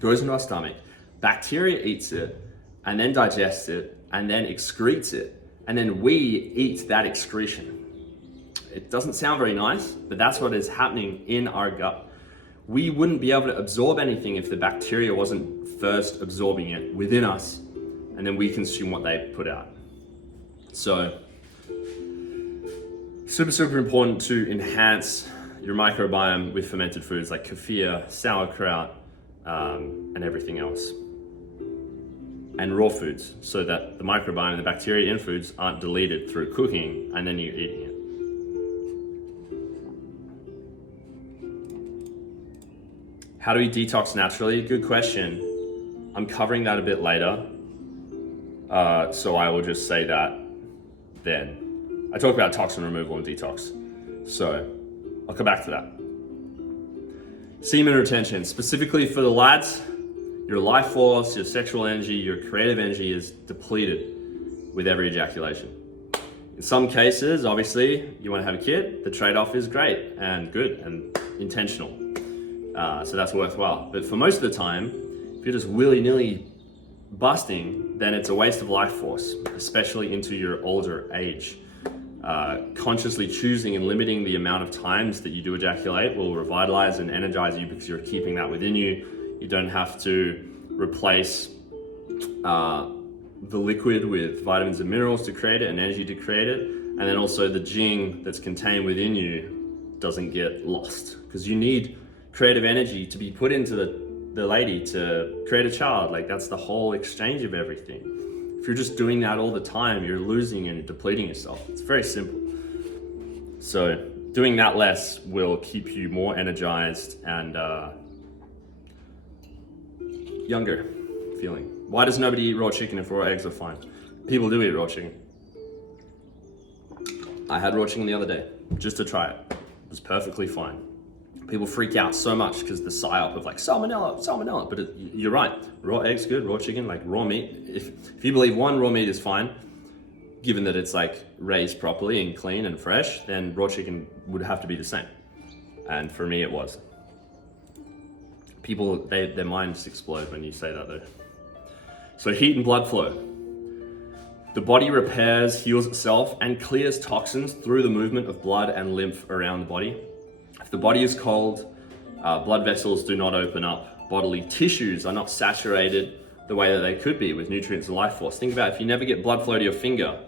goes into our stomach, bacteria eats it, and then digests it, and then excretes it, and then we eat that excretion. It doesn't sound very nice, but that's what is happening in our gut. We wouldn't be able to absorb anything if the bacteria wasn't first absorbing it within us, and then we consume what they put out. So, super important to enhance your microbiome with fermented foods like kefir, sauerkraut, and everything else. And raw foods, so that the microbiome and the bacteria in foods aren't deleted through cooking and then you're eating it. How do we detox naturally? Good question. I'm covering that a bit later, so I will just say that then. I talk about toxin removal and detox, so I'll come back to that. Semen retention, specifically for the lads, your life force, your sexual energy, your creative energy is depleted with every ejaculation. In some cases, obviously, you want to have a kid, the trade-off is great and good and intentional. So that's worthwhile. But for most of the time, if you're just willy-nilly busting, then it's a waste of life force, especially into your older age. Consciously choosing and limiting the amount of times that you do ejaculate will revitalize and energize you because you're keeping that within you. You don't have to replace the liquid with vitamins and minerals to create it and energy to create it. And then also the jing that's contained within you doesn't get lost, because you need creative energy to be put into the lady to create a child. Like, that's the whole exchange of everything. If you're just doing that all the time, you're losing and depleting yourself. It's very simple. So doing that less will keep you more energized and younger feeling. Why does nobody eat raw chicken if raw eggs are fine? People do eat raw chicken. I had raw chicken the other day just to try it. It was perfectly fine. People freak out so much because the psyop of like salmonella, but you're right. Raw eggs good, raw chicken, like raw meat. If you believe one, raw meat is fine, given that it's like raised properly and clean and fresh, then raw chicken would have to be the same. And for me, it was. People, their minds explode when you say that though. So heat and blood flow. The body repairs, heals itself, and clears toxins through the movement of blood and lymph around the body. If the body is cold, blood vessels do not open up. Bodily tissues are not saturated the way that they could be with nutrients and life force. Think about if you never get blood flow to your finger,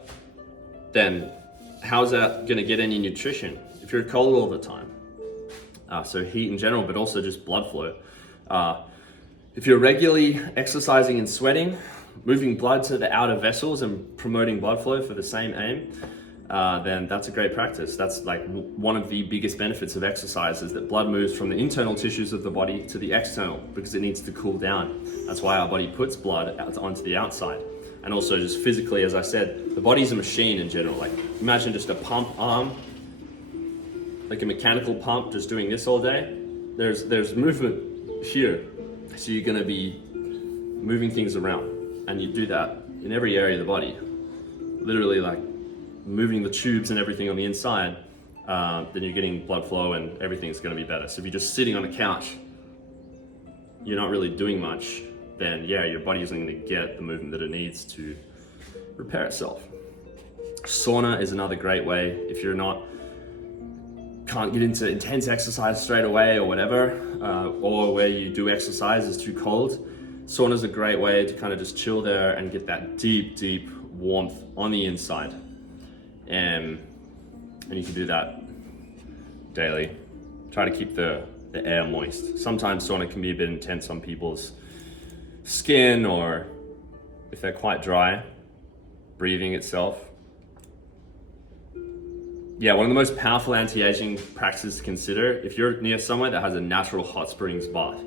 then how's that going to get any nutrition if you're cold all the time? So heat in general, but also just blood flow. If you're regularly exercising and sweating, moving blood to the outer vessels and promoting blood flow for the same aim, then that's a great practice. That's like one of the biggest benefits of exercise, is that blood moves from the internal tissues of the body to the external because it needs to cool down. That's why our body puts blood onto the outside. And also just physically, as I said, the body's a machine in general. Like imagine just a pump arm, like a mechanical pump just doing this all day. There's movement here. So you're gonna be moving things around, and you do that in every area of the body. Literally like moving the tubes and everything on the inside, then you're getting blood flow and everything's gonna be better. So if you're just sitting on a couch, you're not really doing much, then yeah, your body isn't gonna get the movement that it needs to repair itself. Sauna is another great way if you're can't get into intense exercise straight away or whatever, or where you do exercise is too cold. Sauna is a great way to kind of just chill there and get that deep warmth on the inside. And you can do that daily. Try to keep the air moist. Sometimes sauna can be a bit intense on people's skin, or if they're quite dry, breathing itself. Yeah, one of the most powerful anti-aging practices to consider, if you're near somewhere that has a natural hot springs bath.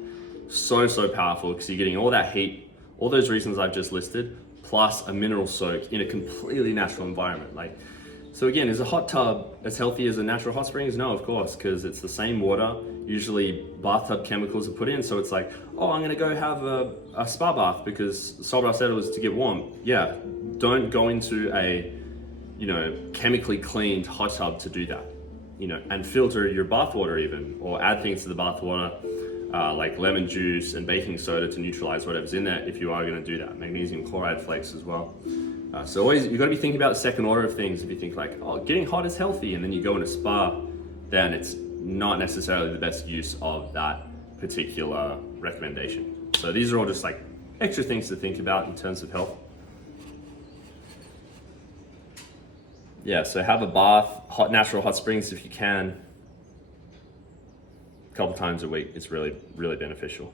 So powerful, because you're getting all that heat, all those reasons I've just listed, plus a mineral soak in a completely natural environment. So again, is a hot tub as healthy as a natural hot springs? No, of course, because it's the same water. Usually bathtub chemicals are put in, so it's like, oh, I'm gonna go have a spa bath because Sobra said it was to get warm. Yeah, don't go into a chemically cleaned hot tub to do that, and filter your bath water even, or add things to the bath water, like lemon juice and baking soda to neutralize whatever's in there if you are gonna do that. Magnesium chloride flakes as well. So always, you've gotta be thinking about the second order of things. If you think like, oh, getting hot is healthy, and then you go in a spa, then it's not necessarily the best use of that particular recommendation. So these are all just like extra things to think about in terms of health. Yeah, so have a bath, natural hot springs if you can, a couple times a week. It's really, really beneficial.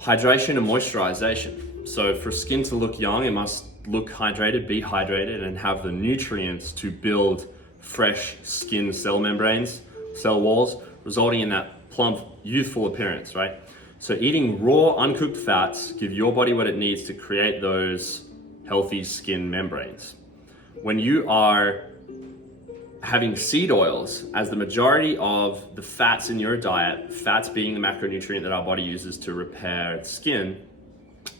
Hydration and moisturization. So for skin to look young, it must look hydrated, be hydrated, and have the nutrients to build fresh skin cell membranes, cell walls, resulting in that plump, youthful appearance, right? So eating raw, uncooked fats give your body what it needs to create those healthy skin membranes. When you are having seed oils as the majority of the fats in your diet, fats being the macronutrient that our body uses to repair its skin,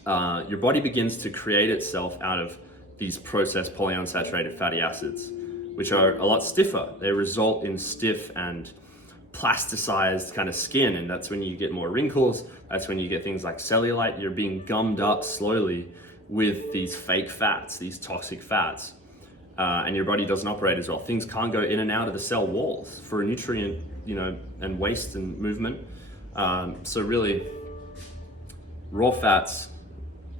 your body begins to create itself out of these processed polyunsaturated fatty acids, which are a lot stiffer. They result in stiff and plasticized kind of skin, and that's when you get more wrinkles. That's when you get things like cellulite. You're being gummed up slowly with these fake fats, these toxic fats. And your body doesn't operate as well. Things can't go in and out of the cell walls for a nutrient, and waste and movement. So really, raw fats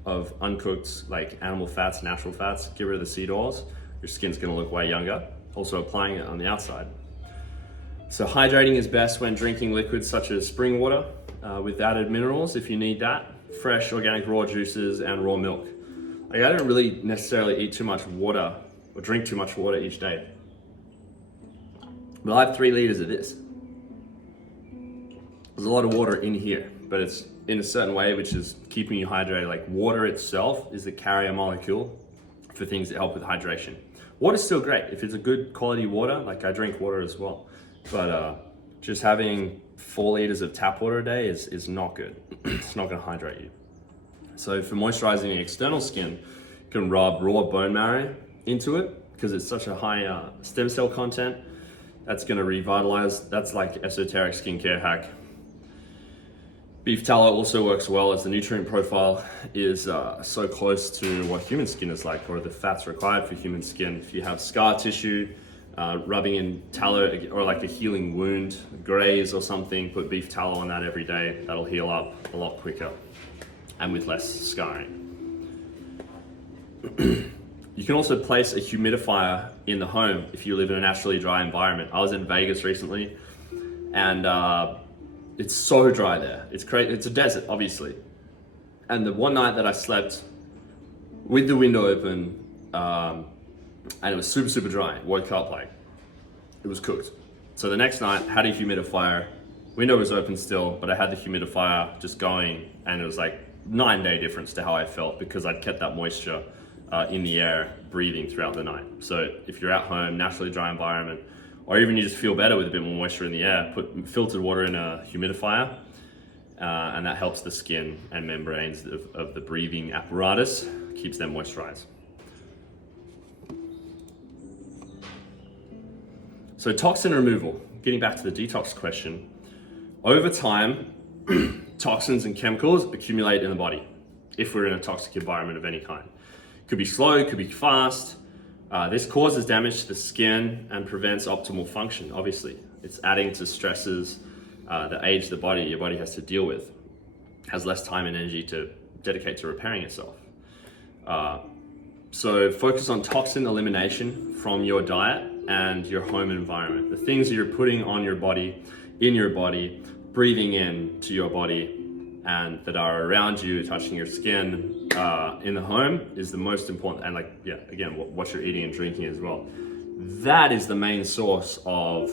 of uncooked, like animal fats, natural fats, get rid of the seed oils. Your skin's gonna look way younger. Also applying it on the outside. So hydrating is best when drinking liquids such as spring water with added minerals if you need that. Fresh organic raw juices and raw milk. Like, I don't really necessarily eat too much water or drink too much water each day. But I have 3 liters of this. There's a lot of water in here, but it's in a certain way which is keeping you hydrated. Like, water itself is the carrier molecule for things that help with hydration. Water's still great. If it's a good quality water, like I drink water as well. But just having 4 liters of tap water a day is not good. It's not gonna hydrate you. So for moisturizing the external skin, you can rub raw bone marrow into it because it's such a high stem cell content. That's gonna revitalize. That's like esoteric skincare hack. Beef tallow also works well as the nutrient profile is so close to what human skin is like, or the fats required for human skin. If you have scar tissue, rubbing in tallow, or like a healing wound, graze or something, put beef tallow on that every day. That'll heal up a lot quicker and with less scarring. You can also place a humidifier in the home if you live in a naturally dry environment. I was in Vegas recently, and it's so dry there. It's crazy. It's a desert, obviously. And the one night that I slept with the window open, and it was super, super dry. Woke up like it was cooked. So the next night, had a humidifier. Window was open still, but I had the humidifier just going, and it was like 9-day difference to how I felt because I'd kept that moisture in the air, breathing throughout the night. So if you're at home, naturally dry environment, or even you just feel better with a bit more moisture in the air, put filtered water in a humidifier, and that helps the skin and membranes of the breathing apparatus, keeps them moisturized. So toxin removal, getting back to the detox question. Over time, toxins and chemicals accumulate in the body if we're in a toxic environment of any kind. Could be slow, could be fast. This causes damage to the skin and prevents optimal function, obviously. It's adding to stresses that age the body, your body has to deal with. Has less time and energy to dedicate to repairing itself. So focus on toxin elimination from your diet and your home environment. The things that you're putting on your body, in your body, breathing in to your body, and that are around you, touching your skin in the home is the most important. And again, what you're eating and drinking as well. That is the main source of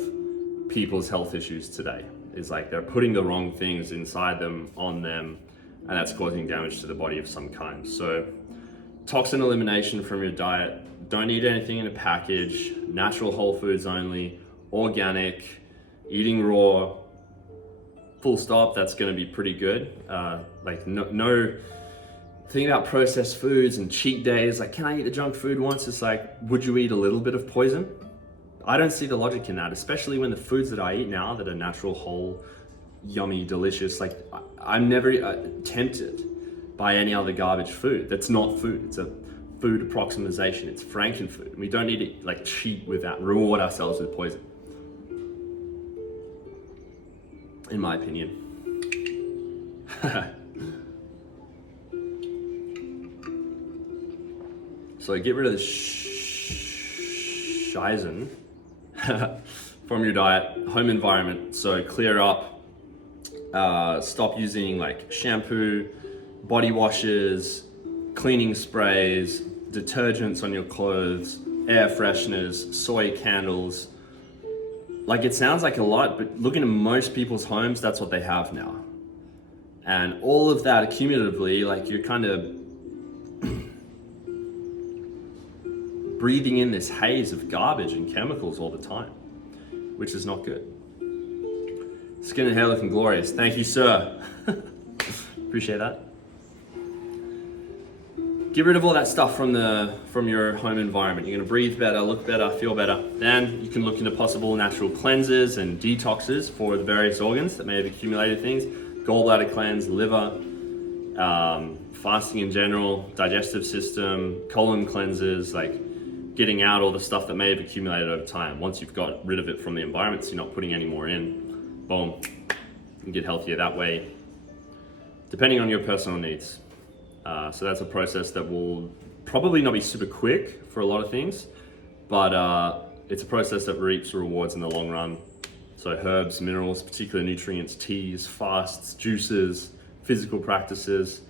people's health issues today. Is like they're putting the wrong things inside them, on them, and that's causing damage to the body of some kind. So toxin elimination from your diet. Don't eat anything in a package, natural whole foods only, organic, eating raw, full stop. That's going to be pretty good. No thing about processed foods and cheat days, like, can I eat the junk food once? It's like, would you eat a little bit of poison? I don't see the logic in that, especially when the foods that I eat now that are natural, whole, yummy, delicious, like I'm never tempted by any other garbage food. That's not food. It's a food approximation. It's frankenfood. We don't need to cheat with that, reward ourselves with poison, in my opinion. So get rid of the Shizen from your diet, home environment. So clear up, stop using like shampoo, body washes, cleaning sprays, detergents on your clothes, air fresheners, soy candles. Like it sounds like a lot, but looking at most people's homes, that's what they have now. And all of that accumulatively, like you're kind of breathing in this haze of garbage and chemicals all the time, which is not good. Skin and hair looking glorious. Thank you, sir. Appreciate that. Get rid of all that stuff from your home environment. You're gonna breathe better, look better, feel better. Then you can look into possible natural cleanses and detoxes for the various organs that may have accumulated things. Gallbladder cleanse, liver, fasting in general, digestive system, colon cleanses, like getting out all the stuff that may have accumulated over time. Once you've got rid of it from the environment, so you're not putting any more in, boom, you can get healthier that way, depending on your personal needs. So that's a process that will probably not be super quick for a lot of things, but it's a process that reaps rewards in the long run. So herbs, minerals, particular nutrients, teas, fasts, juices, physical practices,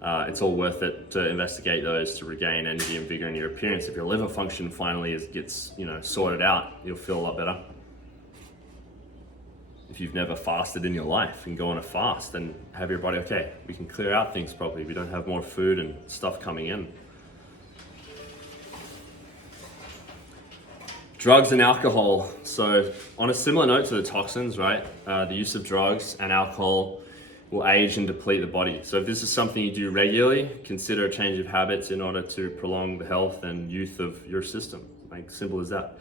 it's all worth it to investigate those to regain energy and vigor in your appearance. If your liver function finally gets sorted out, you'll feel a lot better. If you've never fasted in your life and go on a fast and have your body, okay, we can clear out things properly. We don't have more food and stuff coming in. Drugs and alcohol. So on a similar note to the toxins, right? The use of drugs and alcohol will age and deplete the body. So if this is something you do regularly, consider a change of habits in order to prolong the health and youth of your system. Like simple as that.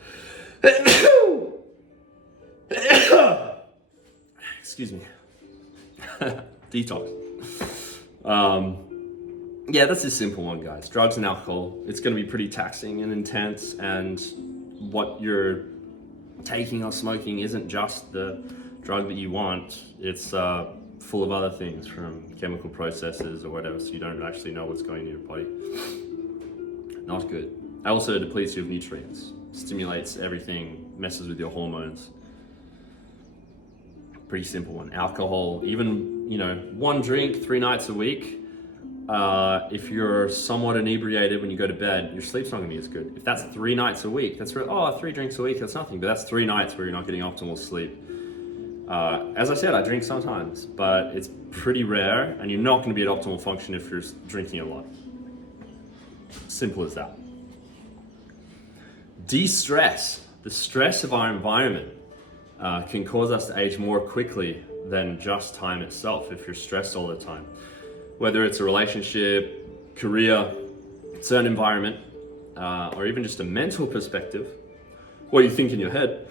Excuse me. Detox. Yeah, that's a simple one, guys. Drugs and alcohol. It's going to be pretty taxing and intense, and what you're taking or smoking isn't just the drug that you want. It's full of other things from chemical processes or whatever, so you don't actually know what's going in your body. Not good. It also depletes you of nutrients, stimulates everything, messes with your hormones. Pretty simple one. Alcohol, even one drink 3 nights a week, if you're somewhat inebriated when you go to bed, your sleep's not gonna be as good. If that's 3 nights a week, that's 3 drinks a week, that's nothing, but that's 3 nights where you're not getting optimal sleep. As I said, I drink sometimes, but it's pretty rare, and you're not gonna be at optimal function if you're drinking a lot. Simple as that. De-stress. The stress of our environment can cause us to age more quickly than just time itself if you're stressed all the time. Whether it's a relationship, career, certain environment, or even just a mental perspective, what you think in your head.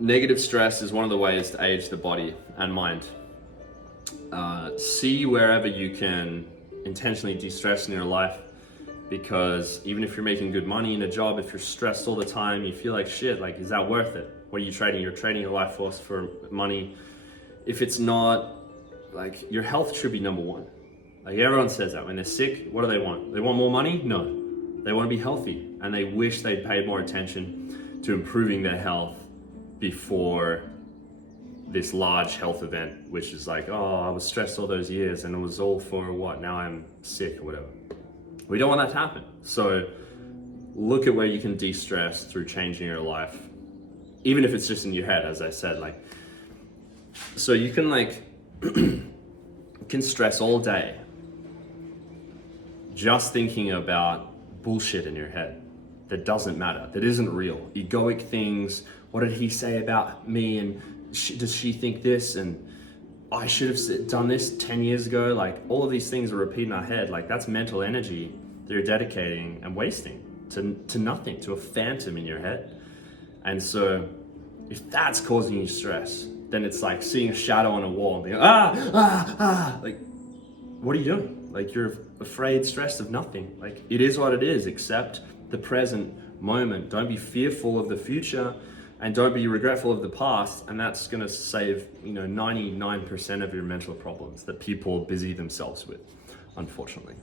Negative stress is one of the ways to age the body and mind. See wherever you can intentionally de-stress in your life, because even if you're making good money in a job, if you're stressed all the time, you feel like shit, like, is that worth it? What are you trading? You're trading your life force for money. If it's not, like, your health should be number one. Like, everyone says that when they're sick, what do they want? They want more money? No. They want to be healthy, and they wish they'd paid more attention to improving their health before this large health event, which is like, oh, I was stressed all those years and it was all for what? Now I'm sick or whatever. We don't want that to happen. So look at where you can de-stress through changing your life, even if it's just in your head, as I said. Like, so you can can stress all day just thinking about bullshit in your head that doesn't matter, that isn't real. Egoic things. What did he say about me? And does she think this? And I should have done this 10 years ago. Like, all of these things are repeating in our head. Like, that's mental energy that you're dedicating and wasting to nothing, to a phantom in your head. And so if that's causing you stress, then it's like seeing a shadow on a wall and being, like, what are you doing? Like, you're afraid, stressed of nothing. Like, it is what it is. Accept the present moment. Don't be fearful of the future. and don't be regretful of the past, and that's going to save 99% of your mental problems that people busy themselves with, unfortunately.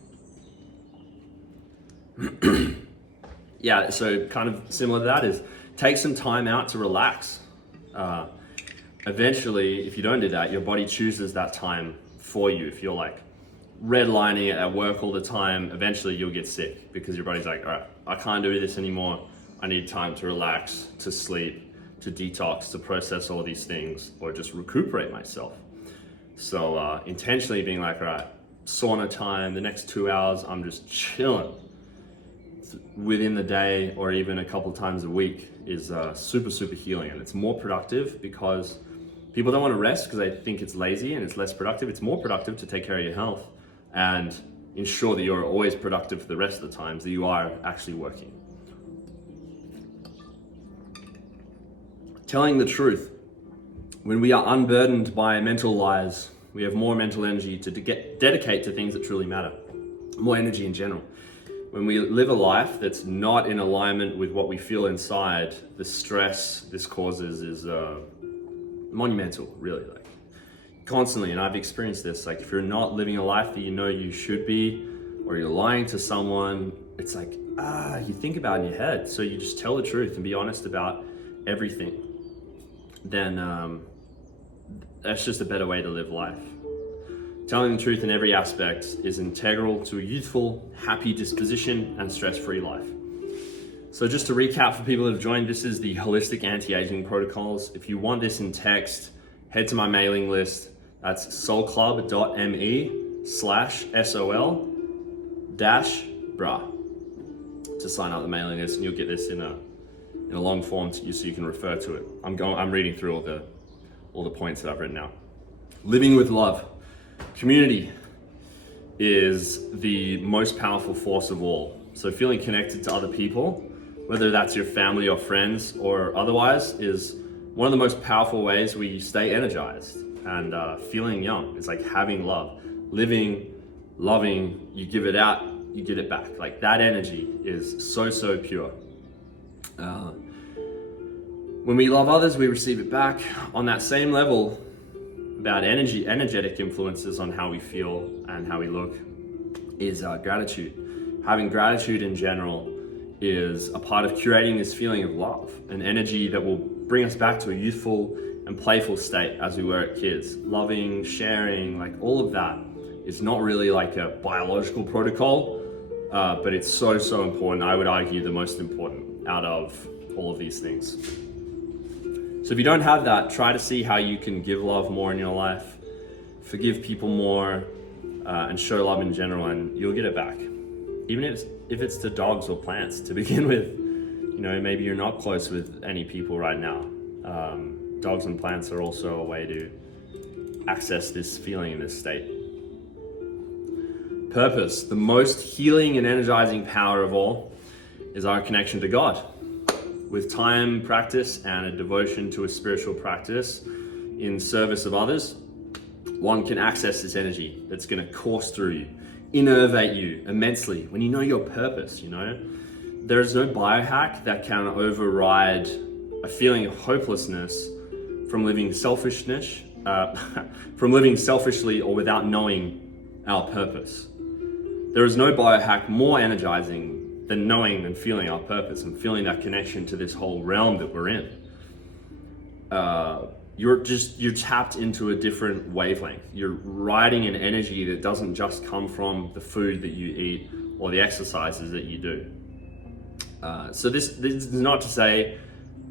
Yeah, so kind of similar to that is take some time out to relax. Eventually, if you don't do that, your body chooses that time for you. If you're like redlining at work all the time, eventually you'll get sick because your body's like, all right, I can't do this anymore. I need time to relax, to sleep, to detox, to process all these things, or just recuperate myself. So intentionally being like, all right, sauna time, the next 2 hours, I'm just chilling within the day or even a couple times a week is super, super healing. And it's more productive because people don't want to rest because they think it's lazy and it's less productive. It's more productive to take care of your health and ensure that you're always productive for the rest of the times that you are actually working. Telling the truth. When we are unburdened by mental lies, we have more mental energy to dedicate to things that truly matter. More energy in general. When we live a life that's not in alignment with what we feel inside, the stress this causes is monumental, really. Like constantly, and I've experienced this. Like if you're not living a life that you know you should be, or you're lying to someone, it's like you think about it in your head. So you just tell the truth and be honest about everything. Then that's just a better way to live life. Telling the truth in every aspect is integral to a youthful, happy disposition and stress-free life. So just to recap for people that have joined, this is the Holistic Anti-Aging Protocols. If you want this in text, head to my mailing list. That's soulclub.me/SOL-Brah to sign up the mailing list, and you'll get this in a long form so you can refer to it. I'm reading through all the points that I've written now. Living with love. Community is the most powerful force of all. So feeling connected to other people, whether that's your family or friends or otherwise, is one of the most powerful ways we stay energized and feeling young. It's like having love, living, loving, you give it out, you get it back. Like that energy is so, so pure. When we love others, we receive it back on that same level. About energetic influences on how we feel and how we look is gratitude. Having gratitude in general is a part of curating this feeling of love, an energy that will bring us back to a youthful and playful state as we were at kids. Loving, sharing, like all of that is not really like a biological protocol, but it's so, so important. I would argue the most important out of all of these things. So if you don't have that, try to see how you can give love more in your life, forgive people more, and show love in general, and you'll get it back. Even if it's to dogs or plants to begin with. Maybe you're not close with any people right now. Dogs and plants are also a way to access this feeling in this state. Purpose. The most healing and energizing power of all is our connection to God. With time, practice, and a devotion to a spiritual practice in service of others, one can access this energy that's going to course through you, innervate you immensely when you know your purpose. There is no biohack that can override a feeling of hopelessness from living selfishly or without knowing our purpose. There is no biohack more energizing than knowing and feeling our purpose and feeling that connection to this whole realm that we're in. You're tapped into a different wavelength. You're riding an energy that doesn't just come from the food that you eat or the exercises that you do. So this is not to say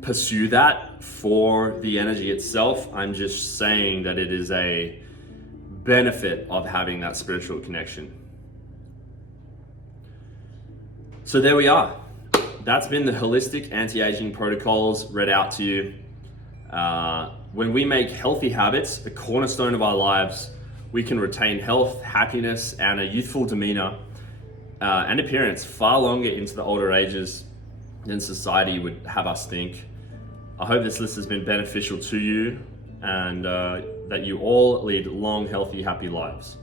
pursue that for the energy itself. I'm just saying that it is a benefit of having that spiritual connection. So there we are. That's been the Holistic Anti-Aging Protocols read out to you. When we make healthy habits a cornerstone of our lives, we can retain health, happiness, and a youthful demeanor and appearance far longer into the older ages than society would have us think. I hope this list has been beneficial to you and that you all lead long, healthy, happy lives.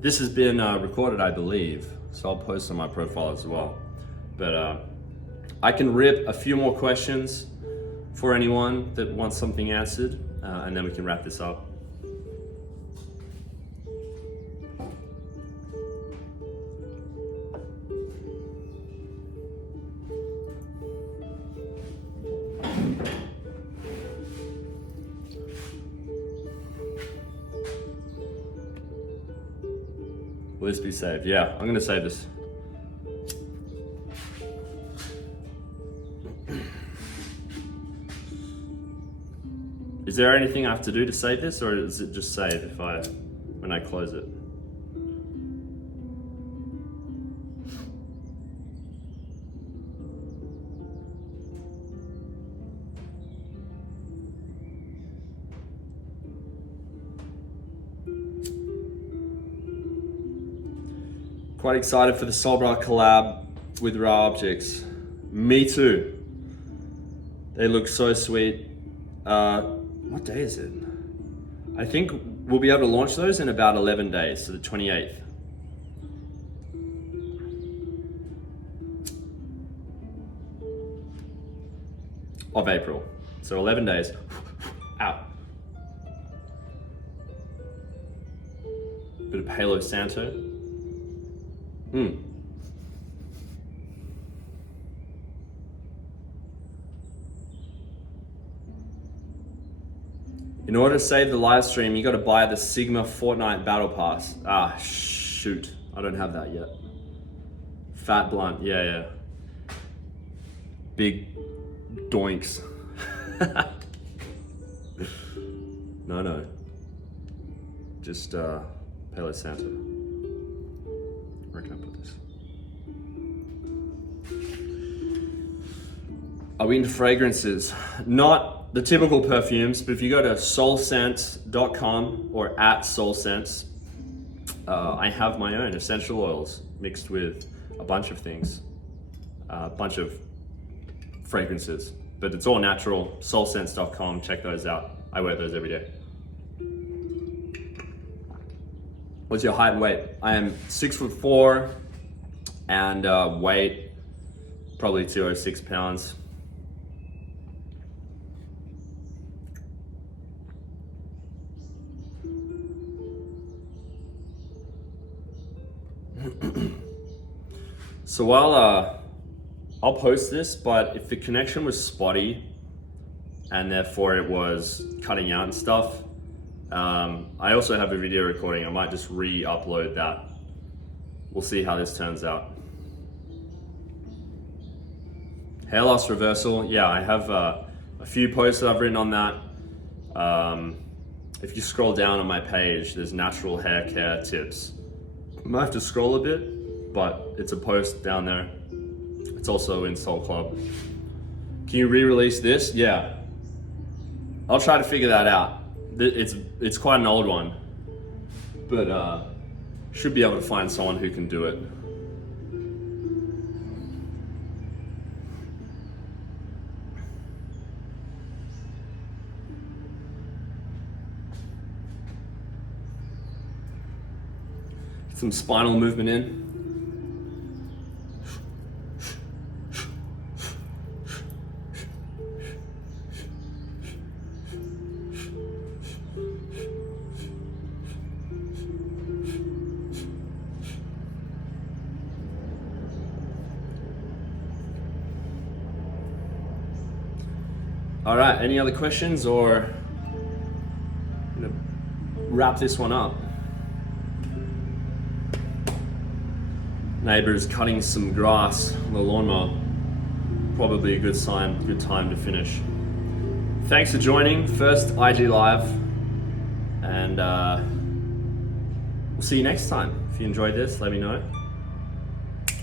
This has been recorded, I believe, so I'll post on my profile as well. But I can rip a few more questions for anyone that wants something answered, and then we can wrap this up. Will this be saved? Yeah, I'm gonna save this. Is there anything I have to do to save this, or does it just save when I close it? Quite excited for the Brah collab with raw objects. Me too. They look so sweet. What day is it? I think we'll be able to launch those in about 11 days, so the 28th. Of April. So 11 days. Out. Bit of Halo Santo. In order to save the live stream, you got to buy the Sigma Fortnite Battle Pass. Ah, shoot. I don't have that yet. Fat blunt. Yeah. Big doinks. No. Just Palo Santo. Where can I put this? Are we into fragrances? Not the typical perfumes, but if you go to soulscent.com or @soulscents, I have my own essential oils mixed with a bunch of things, a bunch of fragrances, but it's all natural. Soulscents.com, check those out. I wear those every day. What's your height and weight? I am 6'4" and weight probably 206 pounds. So I'll post this, but if the connection was spotty and therefore it was cutting out and stuff, I also have a video recording. I might just re-upload that. We'll see how this turns out. Hair loss reversal. Yeah, I have a few posts that I've written on that. If you scroll down on my page, there's natural hair care tips. I might have to scroll a bit, but it's a post down there. It's also in Soul Club. Can you re-release this? Yeah. I'll try to figure that out. It's quite an old one, but should be able to find someone who can do it. Get some spinal movement in. All right, any other questions, or I'm gonna wrap this one up. Neighbor's cutting some grass on the lawnmower. Probably a good sign, good time to finish. Thanks for joining, first IG Live, and we'll see you next time. If you enjoyed this, let me know.